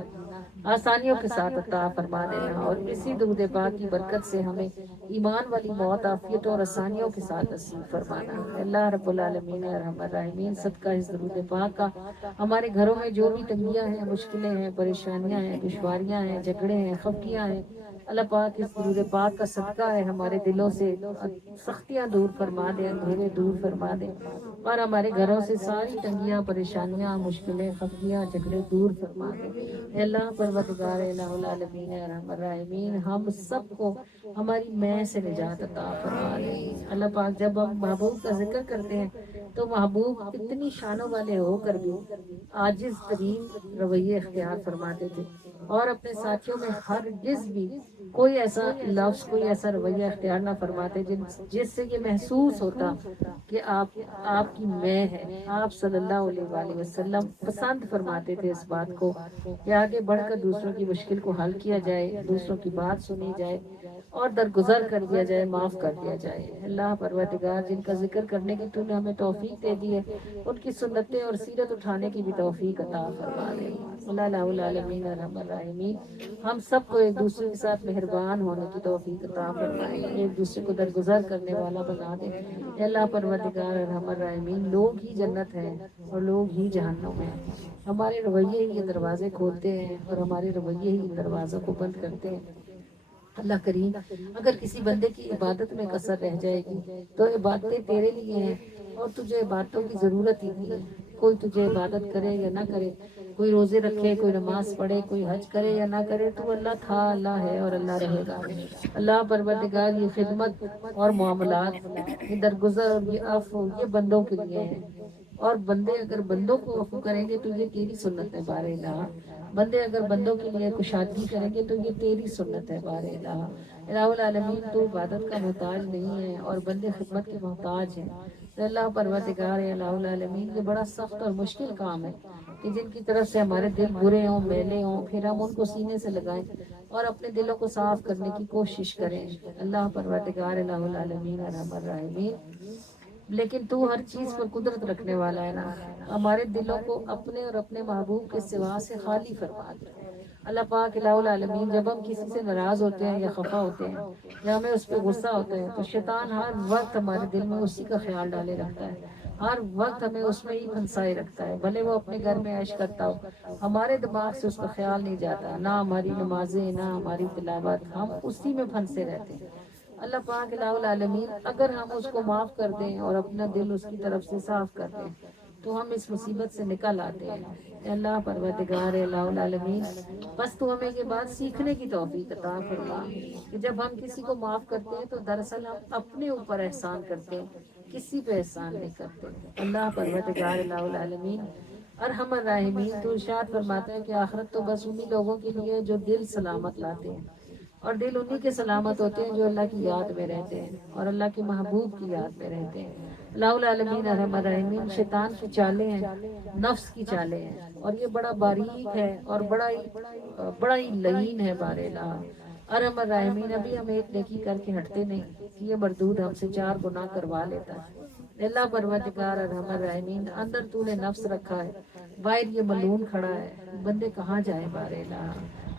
آسانیوں کے ساتھ عطا فرما دینا اور اسی درود پاک کی برکت سے ہمیں ایمان والی موت عافیتوں اور آسانیوں کے ساتھ نصیب فرمانا. اللہ رب العالمین ارحم الراحمین، صدقہ اس درود پاک کا ہمارے گھروں میں جو بھی تنگیاں ہیں، مشکلیں ہیں، پریشانیاں ہیں، دشواریاں ہیں، جھگڑے ہیں، خفگیاں ہیں، اللہ پاک اس درود پاک کا صدقہ ہے ہمارے دلوں سے سختیاں دور فرما دے، اندھیرے دور فرما دے اور ہمارے گھروں سے ساری تنگیاں، پریشانیاں، مشکلیں، خفگیاں، جھگڑے دور فرما دے. اے اللہ پروردگار الہ العالمین ارحم الراحمین، ہم سب کو ہماری میں سے نجات عطا فرما دے. اللہ پاک جب ہم محبوب کا ذکر کرتے ہیں تو محبوب اتنی شانوں والے ہو کر بھی عاجز ترین رویے اختیار فرماتے تھے اور اپنے ساتھیوں میں ہرگز بھی کوئی ایسا لفظ، کوئی ایسا رویہ اختیار نہ فرماتے جس سے یہ محسوس ہوتا کہ آپ کی میں ہے. آپ صلی اللہ علیہ وآلہ وسلم پسند فرماتے تھے اس بات کو کہ آگے بڑھ کر دوسروں کی مشکل کو حل کیا جائے، دوسروں کی بات سنی جائے اور درگزر کر دیا جائے، معاف کر دیا جائے. اللہ پروردگار جن کا ذکر کرنے کی تو نے ہمیں توفیق دے دی ہے، ان کی سنتیں اور سیرت اٹھانے کی بھی توفیق عطا فرما دے. اللہ العالمین ارحم الراحمین، ہم سب کو ایک دوسرے کے ساتھ مہربان ہونے کی توفیق عطا فرمائے، ایک دوسرے کو درگزر کرنے والا بنا دے. اے اللہ پروردگار ارحم الراحمین، لوگ ہی جنت ہیں اور لوگ ہی جہنم ہیں. ہمارے رویے ہی یہ دروازے کھولتے ہیں اور ہمارے رویے ہی ان دروازوں کو بند کرتے ہیں. اللہ کریم، اگر کسی بندے کی عبادت میں کسر رہ جائے گی تو عبادتیں تیرے لیے ہیں اور تجھے عبادتوں کی ضرورت ہی نہیں ہے. کوئی تجھے عبادت کرے یا نہ کرے، کوئی روزے رکھے، کوئی نماز پڑھے، کوئی حج کرے یا نہ کرے، تو اللہ تھا، اللہ ہے اور اللہ رہے گا. اللہ پروردگار یہ خدمت اور معاملات، یہ درگزر اور یہ عفو یہ بندوں کے لیے ہیں اور بندے اگر بندوں کو عفو کریں گے تو یہ تیری سنت ہے بار الہ. بندے اگر بندوں کے لیے کشادگی کریں گے تو یہ تیری سنت ہے بار الہ. الہ العالمین، تو عبادت کا محتاج نہیں ہے اور بندے خدمت کے محتاج ہیں. اللہ پروردگار الہ العالمین، یہ بڑا سخت اور مشکل کام ہے کہ جن کی طرف سے ہمارے دل برے ہوں، میلے ہوں، پھر ہم ان کو سینے سے لگائیں اور اپنے دلوں کو صاف کرنے کی کوشش کریں. اللہ پروردگار الہ العالمین ارحم الراحمین، لیکن تو ہر چیز پر قدرت رکھنے والا ہے نا، ہمارے دلوں کو اپنے اور اپنے محبوب کے سوا سے خالی فرما دے. اللہ پاک الہ العالمین، جب ہم کسی سے ناراض ہوتے ہیں یا خفا ہوتے ہیں یا ہمیں اس پہ غصہ ہوتا ہے تو شیطان ہر وقت ہمارے دل میں اسی کا خیال ڈالے رکھتا ہے ہر وقت ہمیں اس میں ہی پھنسائے رکھتا ہے، بھلے وہ اپنے گھر میں عیش کرتا ہو، ہمارے دماغ سے اس کا خیال نہیں جاتا، نہ ہماری نمازیں نہ ہماری تلاوت، ہم اسی میں پھنسے رہتے ہیں۔ اللہ پاک الہ العالمین اگر ہم اس کو معاف کر دیں اور اپنا دل اس کی طرف سے صاف کر دیں تو ہم اس مصیبت سے نکل آتے ہیں۔ اے اللہ پروردگار الہ العالمین، بس تو ہمیں یہ بات سیکھنے کی توفیق عطا فرما کہ جب ہم کسی کو معاف کرتے ہیں تو دراصل ہم اپنے اوپر احسان کرتے ہیں، کسی پہ احسان نہیں کرتے۔ اللہ پروردگار الہ العالمین ارحم الراحمین، تو ارشاد فرماتا ہے کہ آخرت تو بس انہی لوگوں کے لیے جو دل سلامت لاتے ہیں، اور دل انہی کے سلامت ہوتے ہیں جو اللہ کی یاد میں رہتے ہیں اور اللہ کے محبوب کی یاد میں رہتے ہیں۔ اللہ العالمین ارحم الراحمین، شیطان کی چالیں ہیں، نفس کی چالیں ہیں، اور یہ بڑا باریک ہے اور بڑا ہی لعین ہے بار الہ ارحم الراحمین۔ ابھی ہم ایک نیکی کر کے ہٹتے نہیں کہ یہ مردود ہم سے 4 گناہ کروا لیتا ہے۔ اللہ پروردگار ارحم الراحمین، اندر تو نے نفس رکھا ہے، باہر یہ ملعون کھڑا ہے، بندے کہاں جائیں بار الہ،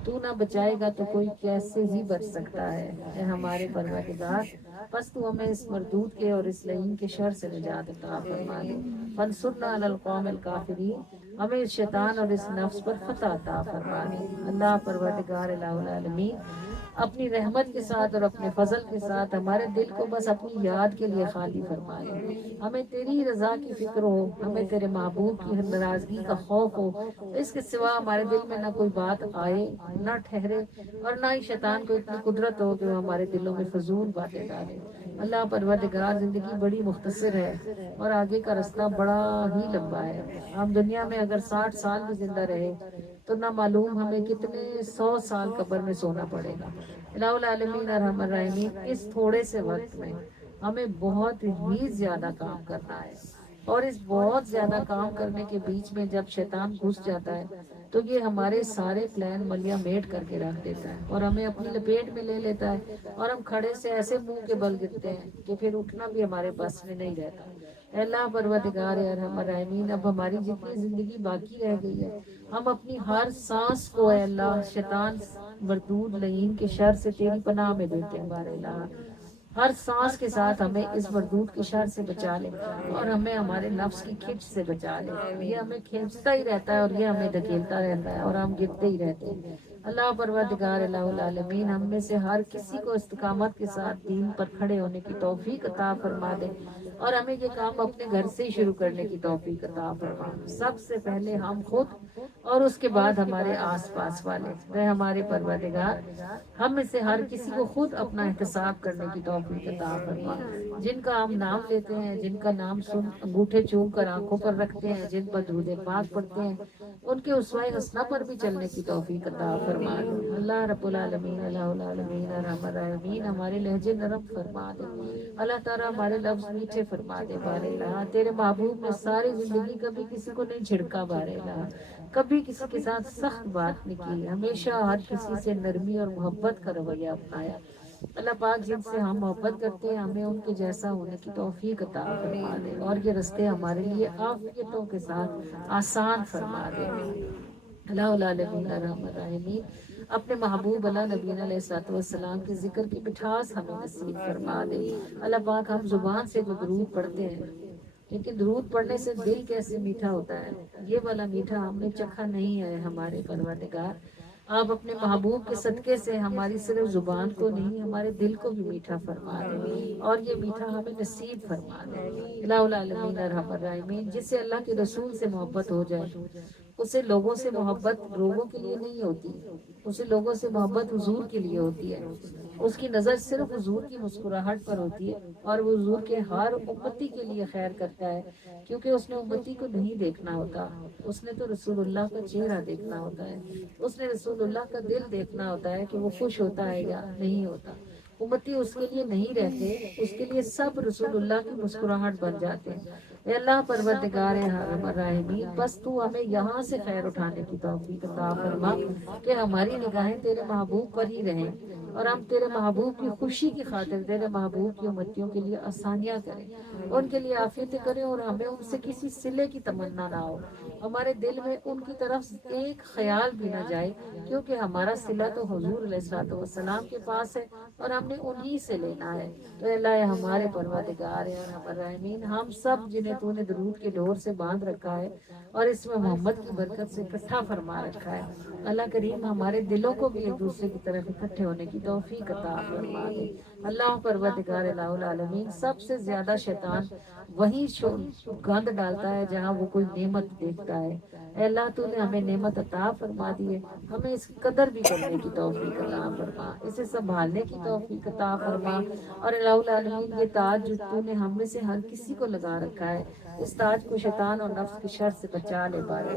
تو نہ بچائے گا تو کوئی کیسے ہی بچ سکتا ہے۔ اے ہمارے پروردگار، بس تو ہمیں اس مردود کے اور اس لعین کے شر سے نجات عطا فرما دے۔ فانصرنا علی القوم الکافرین، ہمیں اس شیطان اور اس نفس پر فتح عطا فرما دے۔ اللہ پروردگار الہ العالمین اپنی رحمت کے ساتھ اور اپنے فضل کے ساتھ ہمارے دل کو بس اپنی یاد کے لیے خالی فرما دے۔ ہمیں تیری رضا کی فکر ہو، ہمیں تیرے محبوب کی ناراضگی کا خوف ہو، اس کے سوا ہمارے دل میں نہ کوئی بات آئے نہ ٹھہرے، اور نہ ہی شیطان کو اتنی قدرت ہو کہ وہ ہمارے دلوں میں فضول باتیں ڈالے۔ اللہ پروردگار، زندگی بڑی مختصر ہے اور آگے کا رستہ بڑا ہی لمبا ہے۔ ہم دنیا میں اگر 60 سال بھی زندہ رہے تو نہ معلوم ہمیں کتنے 100 سال قبر میں سونا پڑے گا۔ الہ العالمین ارحم الراحمین، اس تھوڑے سے وقت میں ہمیں بہت ہی زیادہ کام کرنا ہے، اور اس بہت زیادہ کام کرنے کے بیچ میں جب شیطان گھس جاتا ہے تو یہ ہمارے سارے پلان ملیا میٹ کر کے رکھ دیتا ہے اور ہمیں اپنی لپیٹ میں لے لیتا ہے، اور ہم کھڑے سے ایسے منہ کے بل گرتے ہیں کہ پھر اٹھنا بھی ہمارے بس میں نہیں رہتا۔ اے اللہ پروردگار ارحم الراحمین، اب ہماری جتنی زندگی باقی رہ گئی ہے، ہم اپنی ہر سانس کو اے اللہ شیطان مردود لعین کے شر سے تیری پناہ میں دیتے ہیں بار الہ۔ ہر سانس کے ساتھ ہمیں اس مردود کے شر سے بچا لے، اور ہمیں ہمارے نفس کی کھچ سے بچا لے۔ یہ ہمیں کھینچتا ہی رہتا ہے اور یہ ہمیں دھکیلتا رہتا ہے اور ہم گرتے ہی رہتے ہیں۔ اللہ پروردگار الہ العالمین، ہم میں سے ہر کسی کو استقامت کے ساتھ دین پر کھڑے ہونے کی توفیق عطا فرما دے، اور ہمیں یہ کام اپنے گھر سے ہی شروع کرنے کی توفیق عطا فرما۔ سب سے پہلے ہم خود اور اس کے بعد ہمارے آس پاس والے۔ اے ہمارے پروردگار، ہم میں سے ہر کسی کو خود اپنا احتساب کرنے کی توفیق عطا فرما۔ جن کا ہم نام لیتے ہیں، جن کا نام سن انگوٹھے چوم کر آنکھوں پر رکھتے ہیں، جن پر درود پاک پڑھتے ہیں، ان کے اسوہ حسنہ پر بھی چلنے کی توفیق عطا فرما دے۔ اللہ رب العالمین الہ العالمین ارحم الراحمین ہمارے لہجے نرم فرما دے۔ اللہ تعالیٰ ہمارے لفظ میٹھے فرما دے بار الہ۔ تیرے محبوب نے ساری زندگی کبھی کسی کو نہیں جھڑکا بار الہ، کبھی کسی کے ساتھ سخت بات نہیں کی، ہمیشہ ہر کسی سے نرمی اور محبت کا رویہ اپنایا۔ اللہ پاک، جن سے ہم محبت کرتے ہیں ہمیں ان کے جیسا ہونے کی توفیق عطا فرما دے، اور یہ رستے ہمارے لیے عافیتوں کے ساتھ آسان فرما دے۔ اللہ العالمین ارحم الراحمین اپنے محبوب اللہ نبینا علیہ الصلوۃ والسلام کے ذکر کی مٹھاس ہمیں نصیب فرما دے۔ اللہ پاک، ہم زبان سے تو درود پڑھتے ہیں، لیکن درود پڑھنے سے دل کیسے میٹھا ہوتا ہے، یہ والا میٹھا ہم نے چکھا نہیں ہے۔ ہمارے پروردگار، آپ اپنے محبوب کے صدقے سے ہماری صرف زبان کو نہیں ہمارے دل کو بھی میٹھا فرما دے، اور یہ میٹھا ہمیں نصیب فرما دے۔ الہ العالمین ارحم الراحمین، جس سے اللہ کے رسول سے محبت ہو جائے، اسے لوگوں سے محبت لوگوں کے لیے نہیں ہوتی، اسے لوگوں سے محبت حضور کے لیے ہوتی ہے۔ اس کی نظر صرف حضور کی مسکراہٹ پر ہوتی ہے، اور وہ حضور کے ہر امتی کے لیے خیر کرتا ہے، کیونکہ اس نے امتی کو نہیں دیکھنا ہوتا، اس نے تو رسول اللہ کا چہرہ دیکھنا ہوتا ہے، اس نے رسول اللہ کا دل دیکھنا ہوتا ہے کہ وہ خوش ہوتا ہے یا نہیں ہوتا۔ امتی اس کے لیے نہیں رہتے، اس کے لیے سب رسول اللہ کی مسکراہٹ بن جاتے ہیں۔ اے اللہ پروردگار ارحم الراحمین، بس تو ہمیں یہاں سے خیر اٹھانے کی توفیق عطا فرما کہ ہماری نگاہیں تیرے محبوب پر ہی رہیں، اور ہم تیرے محبوب کی خوشی کی خاطر تیرے محبوب کی امتیوں کے لیے آسانیاں کریں، ان کے لیے عافیتیں کریں، اور ہمیں ان سے کسی صلے کی تمنا نہ ہو، ہمارے دل میں ان کی طرف ایک خیال بھی نہ جائے، کیونکہ ہمارا صلہ تو حضور علیہ الصلوۃ والسلام کے پاس ہے اور ہم نے انہی سے لینا ہے۔ تو اللہ ہمارے پروردگار ہے اور ہمارے راحمین، ہم سب جنہیں تو نے درود کے ڈور سے باندھ رکھا ہے اور اس میں محمد کی برکت سے اکٹھا فرما رکھا ہے، اللہ کریم ہمارے دلوں کو بھی ایک دوسرے کی طرف اکٹھے ہونے کی توفیق عطا فرما دے۔ اللہ پروردگار الہ العالمین، سب سے زیادہ شیطان وہی گند ڈالتا ہے جہاں وہ کوئی نعمت دیکھتا ہے۔ اے اللہ تو نے ہمیں نعمت عطا فرما دی ہے، ہمیں اس کی قدر بھی کرنے کی توفیق عطا فرما، اسے سنبھالنے کی توفیق عطا فرما، اور الہ العالمین یہ تاج جو تو نے ہم میں سے ہر کسی کو لگا رکھا ہے، اس تاج کو شیطان اور نفس کی شر سے بچا لے بارے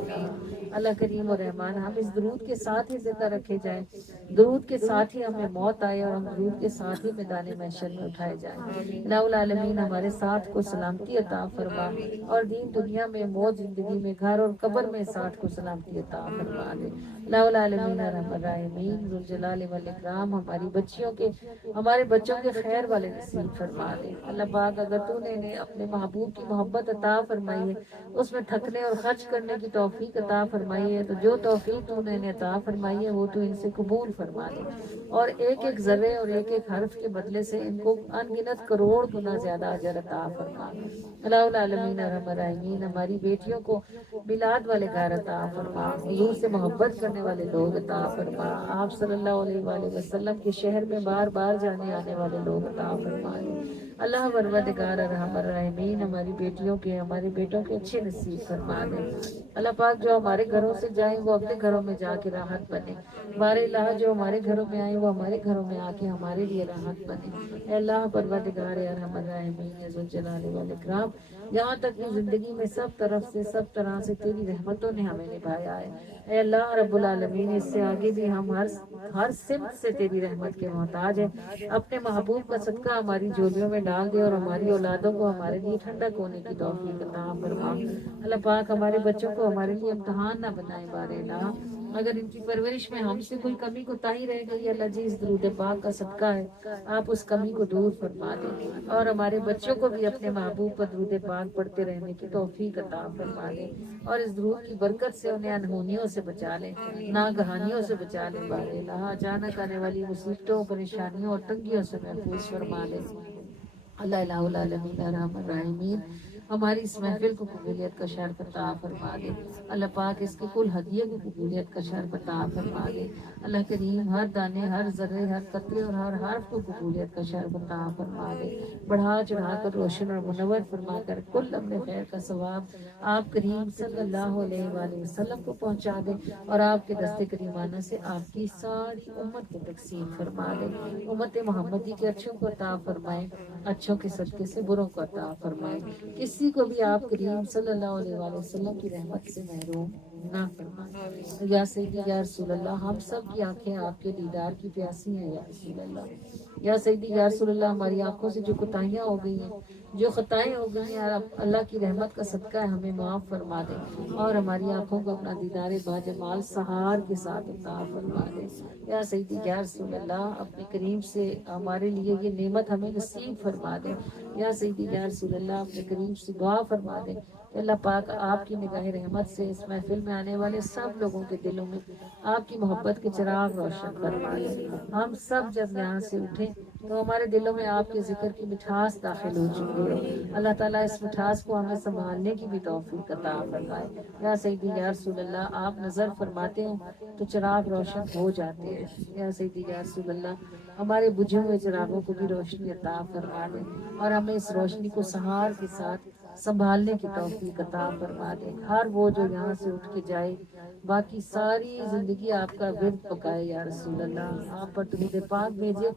اللہ کریم اور رحمان، ہم اس درود کے ساتھ ہی زندہ رکھے جائیں، درود کے ساتھ ہی ہمیں موت آئے اور ہم درود کے ساتھ ہی میدان محشر میں اٹھائے جائیں۔ الہ العالمین ہمارے ساتھ کو سلامتی عطا فرما، اور دین دنیا میں، موت زندگی میں، گھر اور قبر میں ساتھ کو سلامتی عطا فرما دے۔ الہ العالمین ارحم الراحمین ذوالجلال والاکرام، ہماری بچیوں کے، ہمارے بچوں کے خیر والے نصیب فرما دے۔ اللہ پاک اگر تو نے انہیں اپنے محبوب کی محبت عطا فرمائی ہے، اس میں تھکنے اور خرچ کرنے کی توفیق عطا فرمائی ہے، تو جو توفیق تو نے انہیں عطا فرمائی ہے وہ تو ان سے قبول فرما دے، اور ایک ایک ذرے اور ایک ایک حرف کے بدلے سے ان کو ان گنت کروڑ گنا زیادہ اجر عطا فرما۔ الہ العالمین ارحم الراحمین ہماری بیٹیوں کو میلاد والے گھر عطا فرما، حضور سے محبت کرنے والے لوگ عطا فرما، آپ صلی اللہ علیہ وآلہ وسلم کے شہر میں بار بار جانے آنے والے لوگ عطا فرما۔ اللہ پروردگار ارحم الراحمین ہماری بیٹیوں کے، ہمارے بیٹوں کے اچھے نصیب فرما دے۔ اللہ پاک جو ہمارے گھروں سے جائیں وہ اپنے گھروں میں جا کے راحت بنے، بارے اللہ جو ہمارے گھروں میں آئیں وہ ہمارے گھروں میں آ کے ہمارے لیے راحت بنے۔ اے اللہ پروردگار ارحم الراحمین ذوالجلال والاکرام، یہاں تک کہ زندگی میں سب طرف سے، سب طرح سے تیری رحمتوں نے ہمیں نبھایا ہے۔ اے اللہ رب العالمین، اس سے آگے بھی ہم ہر سمت سے تیری رحمت کے محتاج ہیں، اپنے محبوب کا صدقہ ہماری جھولیوں میں ڈال دے اور ہماری اولادوں کو ہمارے لیے ٹھنڈک ہونے کی توفیق عطا فرما۔ اللہ پاک ہمارے بچوں کو ہمارے لیے امتحان نہ بنائے بارے اللہ، اگر ان کی پرورش میں ہم سے کوئی کمی کوتاہی رہ گئی اللہ جی، اس درود پاک کا صدقہ ہے آپ اس کمی کو دور فرما دیں، اور ہمارے بچوں کو بھی اپنے محبوب پر درود پاک پڑھتے رہنے کی توفیق عطا فرما دیں، اور اس درود کی برکت سے انہیں انہونیوں سے بچا لیں، ناگہانیوں سے بچا لیں بارے اللہ، اچانک آنے والی مصیبتوں، پریشانیوں اور تنگیوں سے محفوظ فرما دیں۔ اللہ الہ العالمین ارحم الراحمین ہماری اس محفل کو قبولیت کا شرف عطا فرما دے، اللہ پاک اس کے کل ہدیے کو قبولیت کا شرف عطا فرما دے، اللہ کریم ہر دانے، ہر ذرے، ہر قطرے اور ہر حرف کو قبولیت کا شرف عطا فرما دے، بڑھا چڑھا کر روشن اور منور فرما کر کل اپنے خیر کا ثواب آپ کریم صلی اللہ علیہ وآلہ وسلم کو پہنچا دے، اور آپ کے دست کریمانہ سے آپ کی ساری امت کو تقسیم فرما دے، امت محمدی کے اچھوں کو عطا فرمائے، اچھوں کے صدقے سے بروں کو عطا فرمائے، کسی کو بھی آپ کریم صلی اللہ علیہ وآلہ وسلم کی رحمت سے محروم نہ فرمائے۔ یا سیدی یا رسول اللہ، ہم سب کی آنکھیں آپ کے دیدار کی پیاسی ہیں یا رسول اللہ، یا سیدی یا رسول اللہ ہماری آنکھوں سے جو کوتاہیاں ہو گئی ہیں، جو خطائیں ہو گئی ہیں، اللہ کی رحمت کا صدقہ ہے ہمیں معاف فرما دے، اور ہماری آنکھوں کو اپنا دیدار باجمال سہار کے ساتھ عطا فرما دے۔ یا سیدی یا رسول اللہ اپنے کریم سے ہمارے لیے یہ نعمت ہمیں نصیب فرما دے۔ یا سیدی یا رسول اللہ اپنے کریم سے دعا فرما دے کہ اللہ پاک آپ کی نگاہ رحمت سے اس محفل میں آنے والے سب لوگوں کے دلوں میں آپ کی محبت کے چراغ روشن فرما دے۔ ہم سب جب یہاں سے اٹھیں تو ہمارے دلوں میں آپ کے ذکر کی مٹھاس داخل ہو چکی ہے، اللہ تعالیٰ اس مٹھاس کو ہمیں سنبھالنے کی بھی توفیق عطا فرمائے۔ یا سیدی یا رسول اللہ آپ نظر فرماتے ہیں تو چراغ روشن ہو جاتے ہیں، یا سیدی یا رسول اللہ ہمارے بجھے ہوئے چراغوں کو بھی روشنی عطا فرما دے، اور ہمیں اس روشنی کو سہار کے ساتھ سنبھالنے کی توفیق عطا فرما دے۔ ہر وہ جو یہاں سے اٹھ کے جائے باقی ساری زندگی آپ کا ورد پکائے یا رسول اللہ، آپ پر درود پاک بھیجے،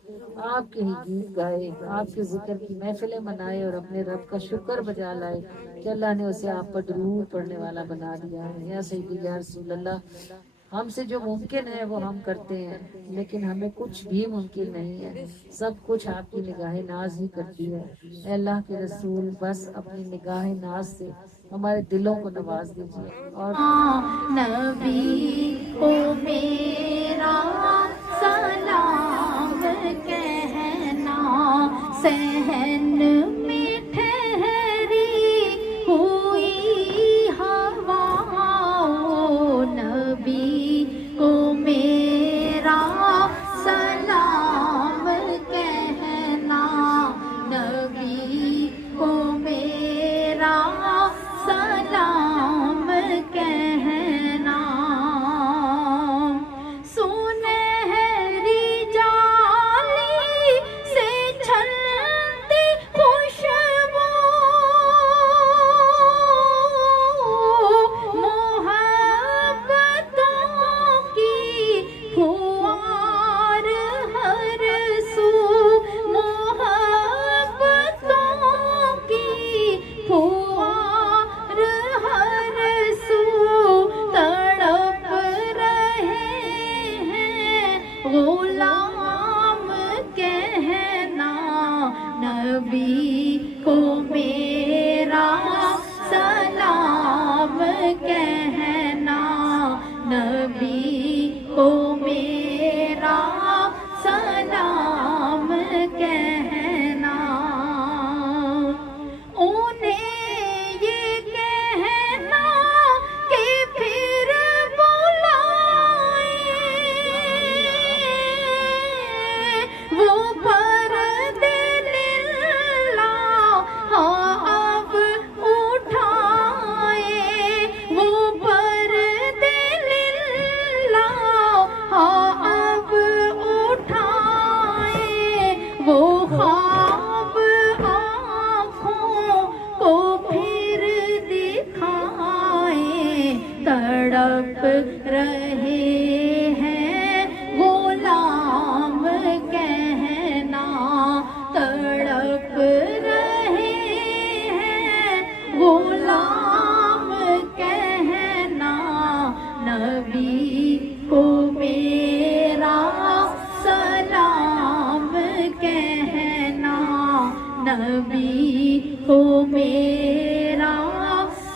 آپ کے ہی گیت گائے، آپ کے ذکر کی محفلیں منائے، اور اپنے رب کا شکر بجا لائے کہ اللہ نے اسے آپ پر درود پڑھنے والا بنا دیا ہے۔ یا سیدی یا رسول اللہ ہم سے جو ممکن ہے وہ ہم کرتے ہیں، لیکن ہمیں کچھ بھی ممکن نہیں ہے، سب کچھ آپ کی نگاہ ناز ہی کرتی ہے۔ اے اللہ کے رسول بس اپنی نگاہ ناز سے ہمارے دلوں کو نواز دیجیے، اور نبی کو میرا سلام نبی کو میرا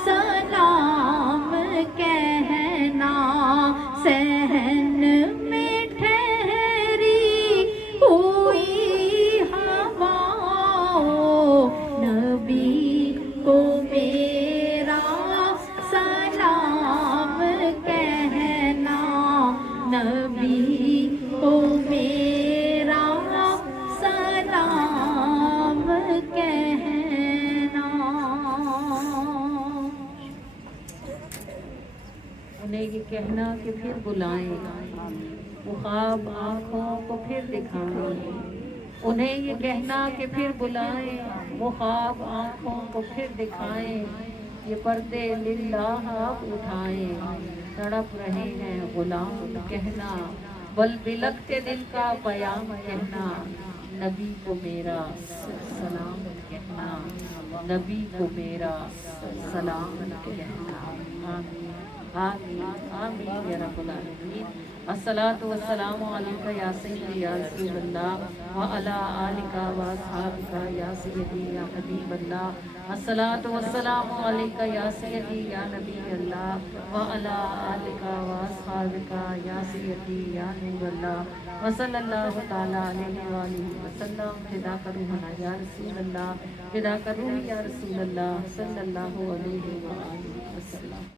سلام کہنا صحن میں ٹھہری ہوئی ہواؤں نبی کو میرا سلام کہنا نبی کو میرا سلام کہنا انہیں یہ کہنا کہ پھر بلائیں وہ خواب آنکھوں کو پھر دکھائیں انہیں یہ کہنا کہ پھر بلائیں وہ خواب آنکھوں کو پھر دکھائیں یہ پردے للہ آپ اٹھائیں تڑپ رہے ہیں غلام کہنا بل بلکتے دل کا پیام کہنا نبی کو میرا سلام کہنا نبی کو میرا سلام کہنا آمین آمین آمین یا رب العالمین الصلاۃ والسلام علیکہ یا سیدی یا رسول اللہ وعلی آلکہ واصحابکہ یا سیدی یا حبیب اللہ الصلاۃ والسلام علیکہ یا سیدی یا نبی اللہ وعلی آلکہ واصحابکہ یا سیدی یا نور اللہ وصلی اللہ تعالی علیہ وآلہ وسلم فدا روحنا یا رسول اللہ فدا روحی یا رسول اللہ صلی اللہ علیہ وآلہ وسلم.